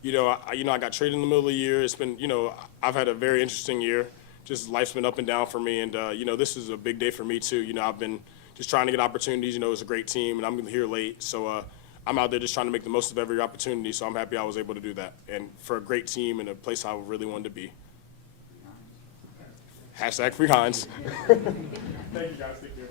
You know, I got traded in the middle of the year. It's been, you know, I've had a very interesting year. Just life's been up and down for me, and you know, this is a big day for me too. You know, I've been just trying to get opportunities. You know, it's a great team, and I'm here late, so I'm out there just trying to make the most of every opportunity. So I'm happy I was able to do that, and for a great team and a place I really wanted to be. # free Hines. Thank you guys. Thank you.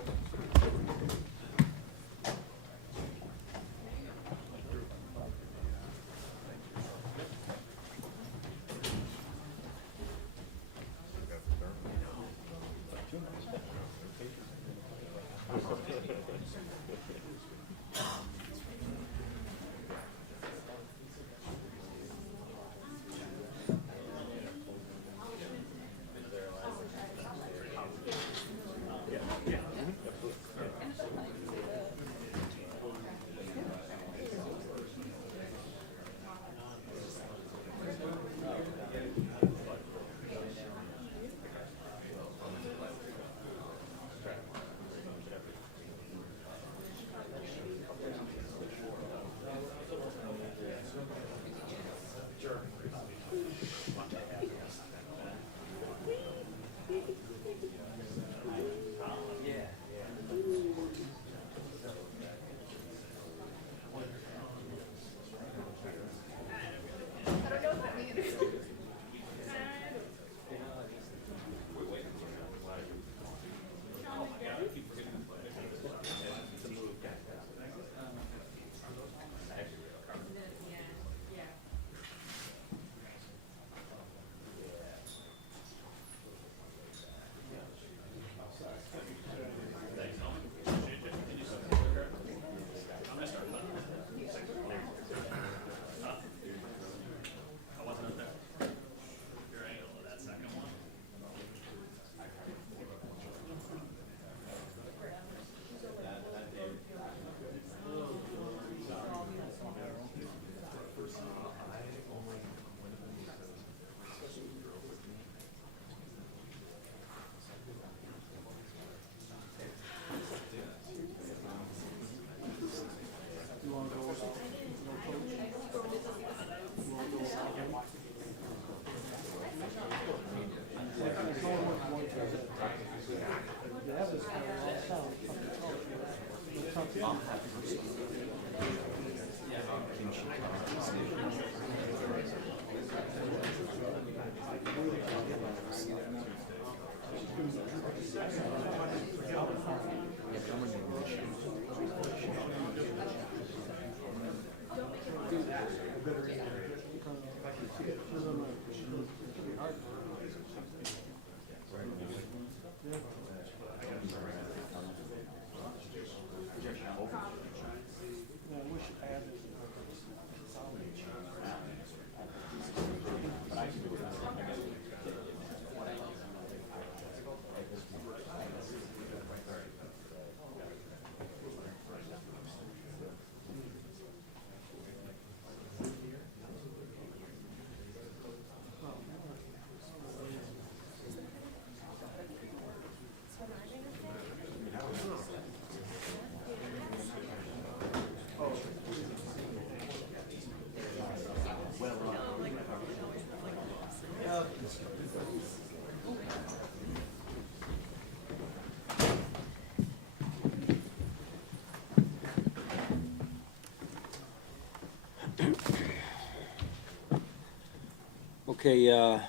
Okay,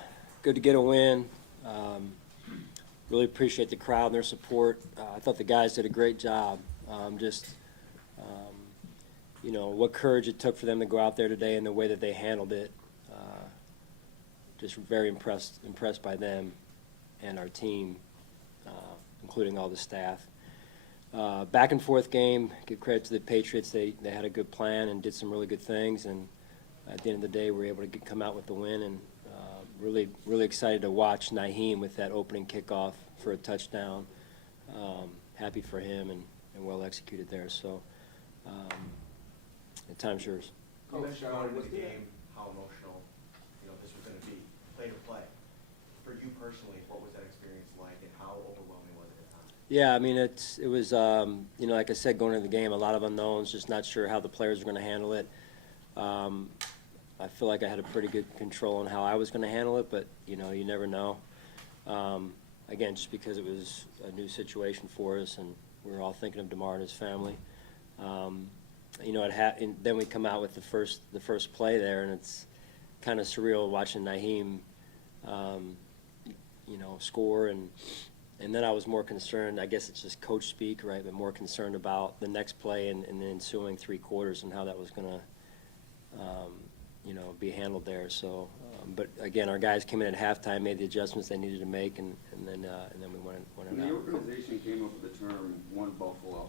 good to get a win. Really appreciate the crowd and their support. I thought the guys did a great job. You know, what courage it took for them to go out there today and the way that they handled it. Just very impressed by them and our team, including all the staff. Back and forth game, give credit to the Patriots. They had a good plan and did some really good things, and at the end of the day, we were able to come out with the win, and really excited to watch Nyheim with that opening kickoff for a touchdown. Happy for him and well executed there. So, the time's yours. You mentioned going into the game how emotional, you know, this was going to be, play to play. For you personally, what was that experience like, and how overwhelming was it at times? Yeah, I mean, it was, you know, like I said, going into the game, a lot of unknowns, just not sure how the players were going to handle it. I feel like I had a pretty good control on how I was going to handle it, but, you know, you never know. Again, just because it was a new situation for us, and we were all thinking of Damar and his family. You know, and then we come out with the first play there, and it's kind of surreal watching Nyheim, you know, score, and then I was more concerned. I guess it's just coach speak, right? But more concerned about the next play and the ensuing 3 quarters and how that was going to, you know, be handled there. So, but again, our guys came in at halftime, made the adjustments they needed to make, and then we went When the organization came up with the term "One Buffalo,"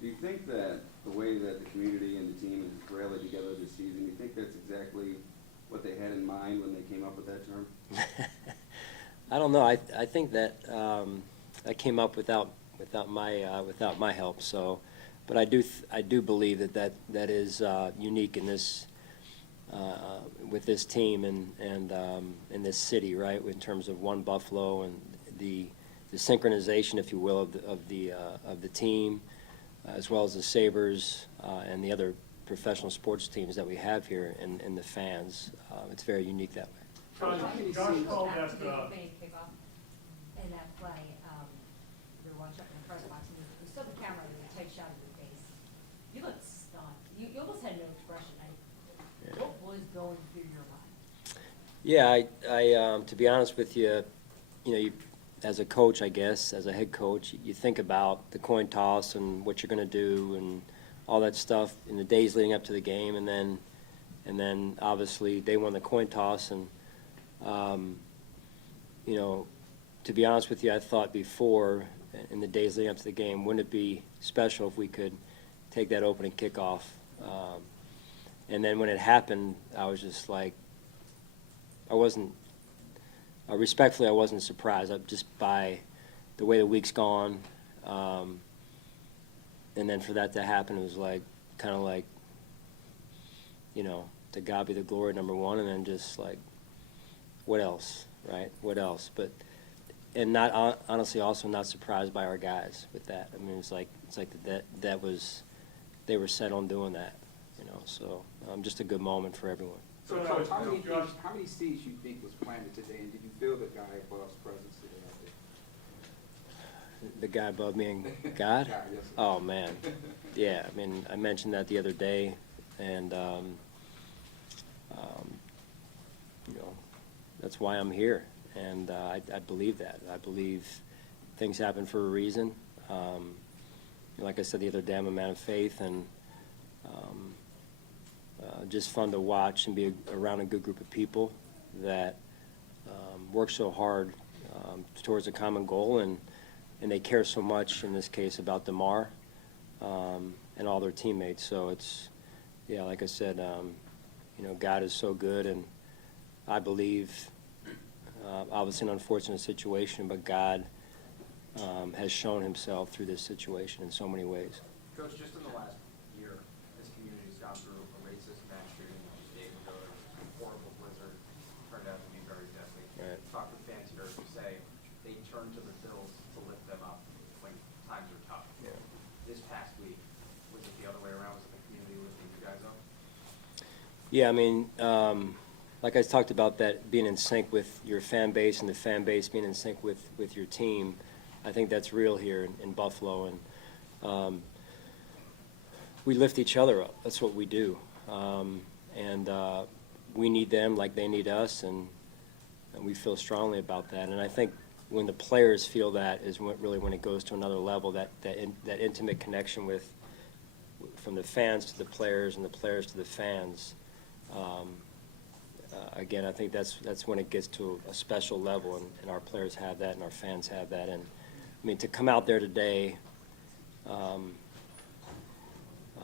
do you think that the way that the community and the team has rallied together this season, do you think that's exactly what they had in mind when they came up with that term? I don't know. I think that that came up without my help. So, but I do believe that is unique in this with this team and in this city, right? In terms of One Buffalo and the synchronization, if you will, of the team, as well as the Sabres and the other professional sports teams that we have here, and the fans. It's very unique that way. Josh called that kickoff in that play. We were watching up in the press box, and we saw the camera with a tight shot of your face. You looked stunned. You almost had no expression. What was going through your mind? Yeah, I to be honest with you, you know, as a coach, I guess, as a head coach, you think about the coin toss and what you're going to do and all that stuff in the days leading up to the game, and then obviously they won the coin toss, and you know, to be honest with you, I thought before in the days leading up to the game, wouldn't it be special if we could take that opening kickoff? And then when it happened, I was just like, respectfully, I wasn't surprised. Just by the way the week's gone, and then for that to happen, it was like, kind of like, you know, to God be the glory, number one, and then just like, what else, right? What else? But, and not honestly, also not surprised by our guys with that. I mean, it's like that was, they were set on doing that, you know. So just a good moment for everyone. So, Coach, how many seeds you think was planted today, and did you feel the guy aboute's presence today out there? The guy above me and God? Oh, man. Yeah, I mean, I mentioned that the other day, and, you know, that's why I'm here. And I believe that. I believe things happen for a reason. Like I said the other day, I'm a man of faith, and just fun to watch and be around a good group of people that work so hard towards a common goal, and they care so much, in this case, about Damar and all their teammates. So it's, yeah, like I said, you know, God is so good, and I believe, obviously an unfortunate situation, but God has shown himself through this situation in so many ways. Coach, just in the last year, this community's gone through a racist mass shooting just days ago. A horrible blizzard turned out to be very deadly. Right. Talk with fans here who say they turn to the Bills to lift them up when times are tough. Yeah. This past week, was it the other way around? Was it the community lifting you guys up? Yeah, I mean, like I talked about, that being in sync with your fan base and the fan base being in sync with your team. I think that's real here in Buffalo, and we lift each other up. That's what we do, and we need them like they need us, and we feel strongly about that. And I think when the players feel that is really when it goes to another level. That intimate connection from the fans to the players and the players to the fans. Again, I think that's when it gets to a special level, and our players have that, and our fans have that. And I mean, to come out there today, I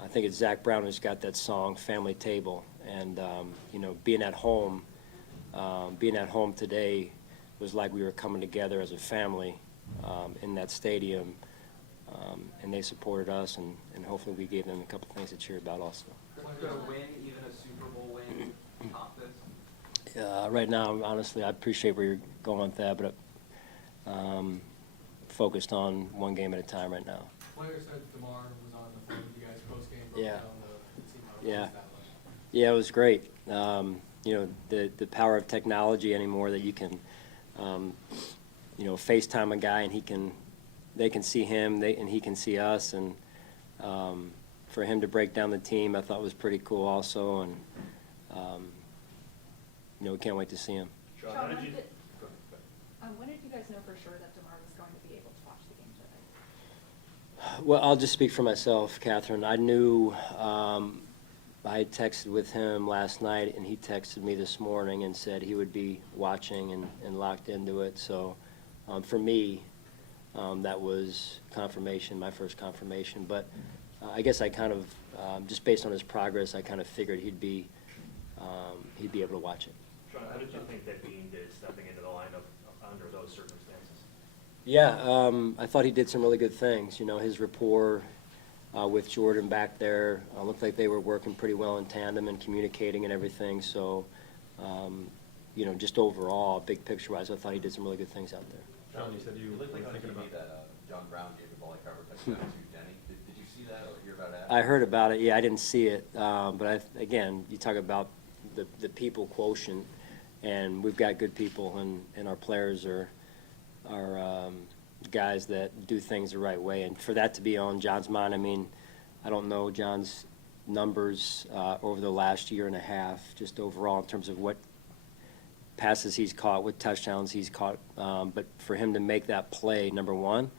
think it's Zach Brown who's got that song, Family Table. And, you know, being at home today was like we were coming together as a family in that stadium. And they supported us, and hopefully we gave them a couple things to cheer about also. Could a win, even a Super Bowl win, top this? Right now, honestly, I appreciate where you're going with that, but focused on one game at a time right now. Players said Damar was on the phone with you guys post-game, broke Yeah. down the team. How Yeah. was that like? Yeah, it was great. You know, the power of technology anymore, that you can, you know, FaceTime a guy and they can see him, and he can see us, and for him to break down the team, I thought was pretty cool also, and you know, we can't wait to see him. Sean, how did you? When did you guys know for sure that Damar was going to be able to watch the game today? Well, I'll just speak for myself, Catherine. I knew, I had texted with him last night, and he texted me this morning and said he would be watching and locked into it. So for me, that was confirmation, my first confirmation. But I guess I kind of, just based on his progress, I kind of figured he'd be able to watch it. Sean, how did you think that Dean did stepping into the lineup under those circumstances? Yeah, I thought he did some really good things. You know, his rapport with Jordan back there looked like they were working pretty well in tandem and communicating and everything. So, you know, just overall, big picture-wise, I thought he did some really good things out there. Sean, you said you looked like on TV that John Brown gave the ball cover touchdown to Denny. Did you see that or hear about that? I heard about it. Yeah, I didn't see it. But again, you talk about the people quotient, and we've got good people, and our players are guys that do things the right way. And for that to be on John's mind, I mean, I don't know John's numbers over the last year and a half, just overall in terms of what passes he's caught, what touchdowns he's caught. But for him to make that play, number one,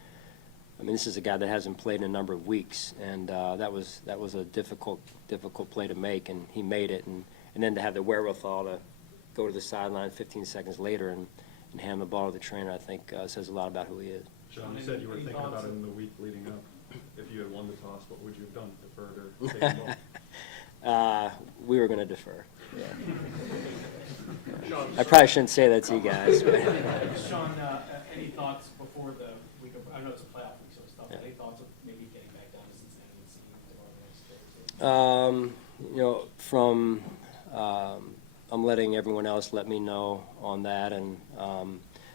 I mean, this is a guy that hasn't played in a number of weeks, and that was a difficult play to make, and he made it. And then to have the wherewithal to go to the sideline 15 seconds later and hand the ball to the trainer, I think says a lot about who he is. Sean, you said you were thinking about it in the week leading up. If you had won the toss, what would you have done? Deferred or taken the ball? We were going to defer. Yeah. I probably shouldn't say that to you guys. But. Sean, any thoughts before the week of, I know it's a playoff week, so it's tough. Any thoughts of maybe getting back down to Cincinnati and seeing Damar the next day? You know, from I'm letting everyone else let me know on that, and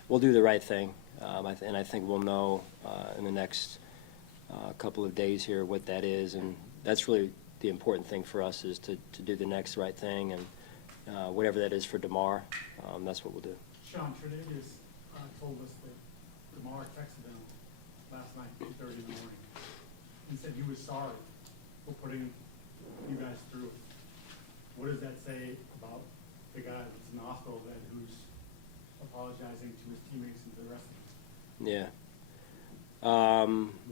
we'll do the right thing. And I think we'll know in the next couple of days here what that is, and that's really the important thing for us, is to do the next right thing, and whatever that is for Damar, that's what we'll do. Sean, Tredavious told us that Damar texted him last night 8:30 in the morning. He said he was sorry for putting you guys through it. What does that say about the guy that's in the hospital then who's apologizing to his teammates and to the rest of them? Yeah.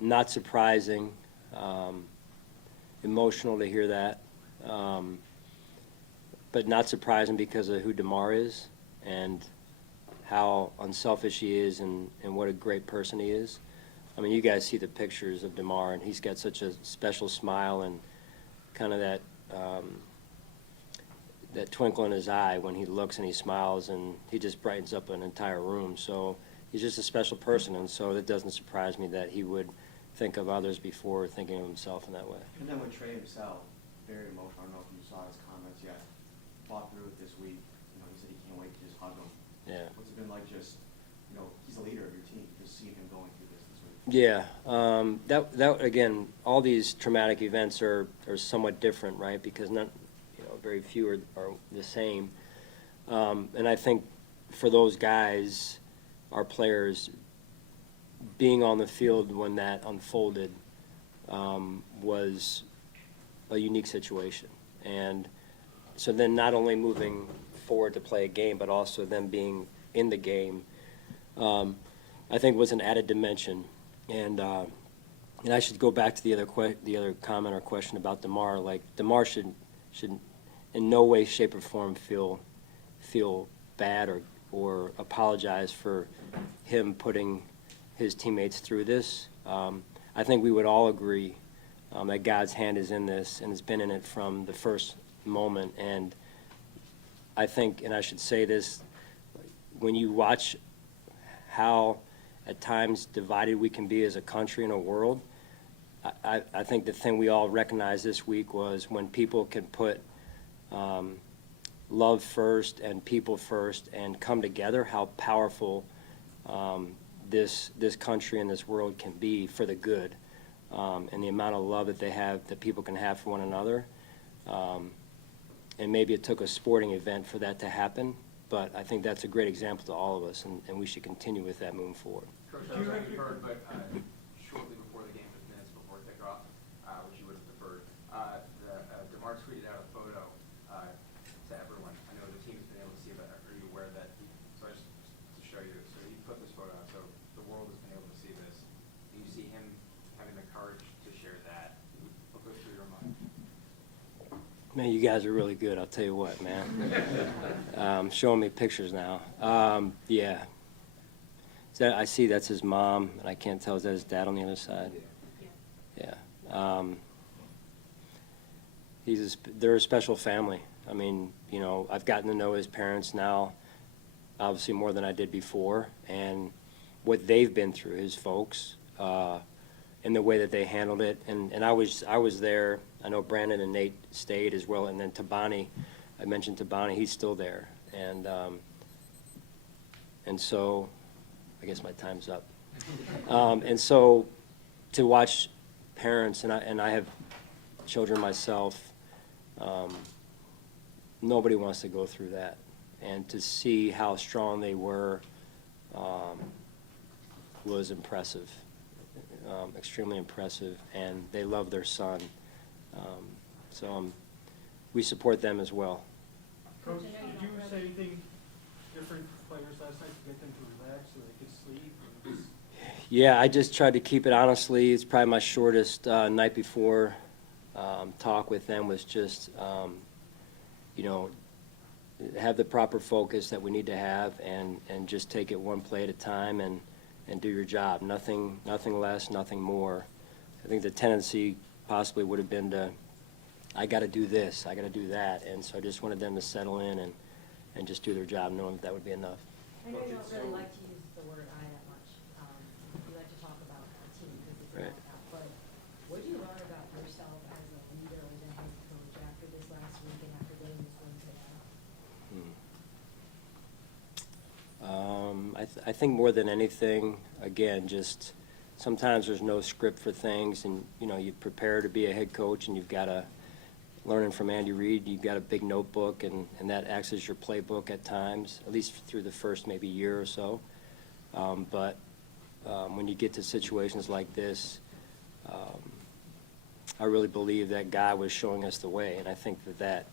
Not surprising. Emotional to hear that. But not surprising because of who Damar is and how unselfish he is and what a great person he is. I mean, you guys see the pictures of Damar, and he's got such a special smile and kind of that that twinkle in his eye when he looks and he smiles, and he just brightens up an entire room. So he's just a special person, and so it doesn't surprise me that he would think of others before thinking of himself in that way. And then with Trey himself, very emotional. I don't know if you saw his comments yet. Fought through it this week. You know, he said he can't wait to just hug him. Yeah. What's it been like just, you know, he's the leader of your team, just seeing him going through this week? Yeah, that again, all these traumatic events are somewhat different, right? Because not, very few are the same. And I think for those guys, our players, being on the field when that unfolded was a unique situation. And so then not only moving forward to play a game, but also them being in the game, I think was an added dimension. And I should go back to the other comment or question about Damar. Like, Damar should in no way, shape, or form feel bad or apologize for him putting his teammates through this. I think we would all agree that God's hand is in this and has been in it from the first moment. And I think, and I should say this, when you watch how at times divided we can be as a country and a world, I think the thing we all recognized this week was when people can put love first and people first and come together, how powerful this country and this world can be for the good, and the amount of love that people can have for one another. And maybe it took a sporting event for that to happen, but I think that's a great example to all of us, and we should continue with that moving forward. Coach, I don't know if you heard, but shortly before the game, just minutes before kickoff, which you would have deferred, Damar tweeted out a photo to everyone. I know the team's been able to see it, but are you aware that? So just to show you, so he put this photo out, so the world has been able to see this. Do you see him having the courage to share that? What goes through your mind? Man, you guys are really good, I'll tell you what, man. Showing me pictures now. Yeah. I see that's his mom, and I can't tell, is that his dad on the other side? Yeah. They're a special family. I mean, I've gotten to know his parents now, obviously more than I did before, and what they've been through, his folks, and the way that they handled it. And I was there. I know Brandon and Nate stayed as well, and then Tabani, I mentioned Tabani, he's still there. And so, I guess my time's up. And so, to watch parents, and I have children myself, nobody wants to go through that. And to see how strong they were was impressive, extremely impressive, and they love their son. So we support them as well. Coach, did you say anything different to players last night to get them to relax so they could sleep? Yeah, I just tried to keep it honestly. It's probably my shortest night before talk with them was just, have the proper focus that we need to have and just take it one play at a time and do your job. Nothing less, nothing more. I think the tendency possibly would have been to, I got to do this, I got to do that. And so I just wanted them to settle in and just do their job, knowing that would be enough. I know you don't really like to use the word "I" that much. You like to talk about our team because it's Right. about that. But what did you learn about yourself as a leader and a head coach after this last week and after getting this win today? I think more than anything, again, just sometimes there's no script for things, and you prepare to be a head coach, and you've got to learning from Andy Reid. You've got a big notebook, and that acts as your playbook at times, at least through the first maybe year or so. But when you get to situations like this, I really believe that God was showing us the way, and I think that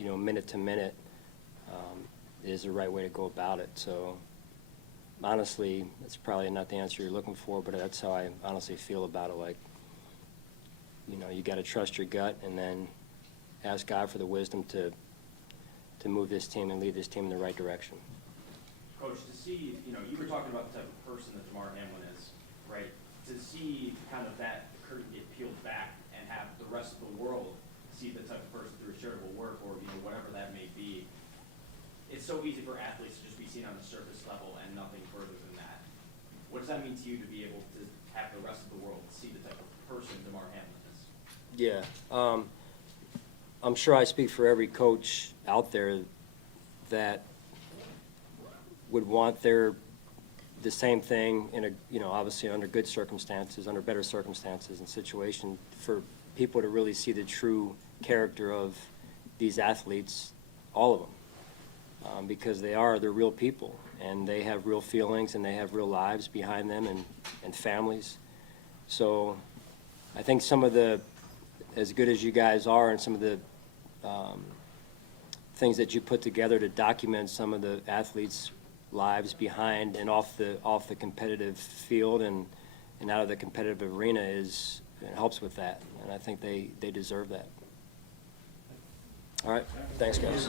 minute to minute is the right way to go about it. So honestly, it's probably not the answer you're looking for, but that's how I honestly feel about it. Like, you got to trust your gut and then ask God for the wisdom to move this team and lead this team in the right direction. Coach, to see, you were talking about the type of person that Damar Hamlin is, right? To see kind of that curtain get peeled back and have the rest of the world see the type of person through his charitable work or, whatever that may be. It's so easy for athletes to just be seen on the surface level and nothing further than that. What does that mean to you to be able to have the rest of the world see the type of person Damar Hamlin is? Yeah. I'm sure I speak for every coach out there that would want the same thing in obviously under good circumstances, under better circumstances and situation, for people to really see the true character of these athletes, all of them, because they're real people, and they have real feelings, and they have real lives behind them and families. So I think some of as good as you guys are, and some of the things that you put together to document some of the athletes' lives behind and off the competitive field and out of the competitive arena it helps with that, and I think they deserve that. All right, thanks, guys.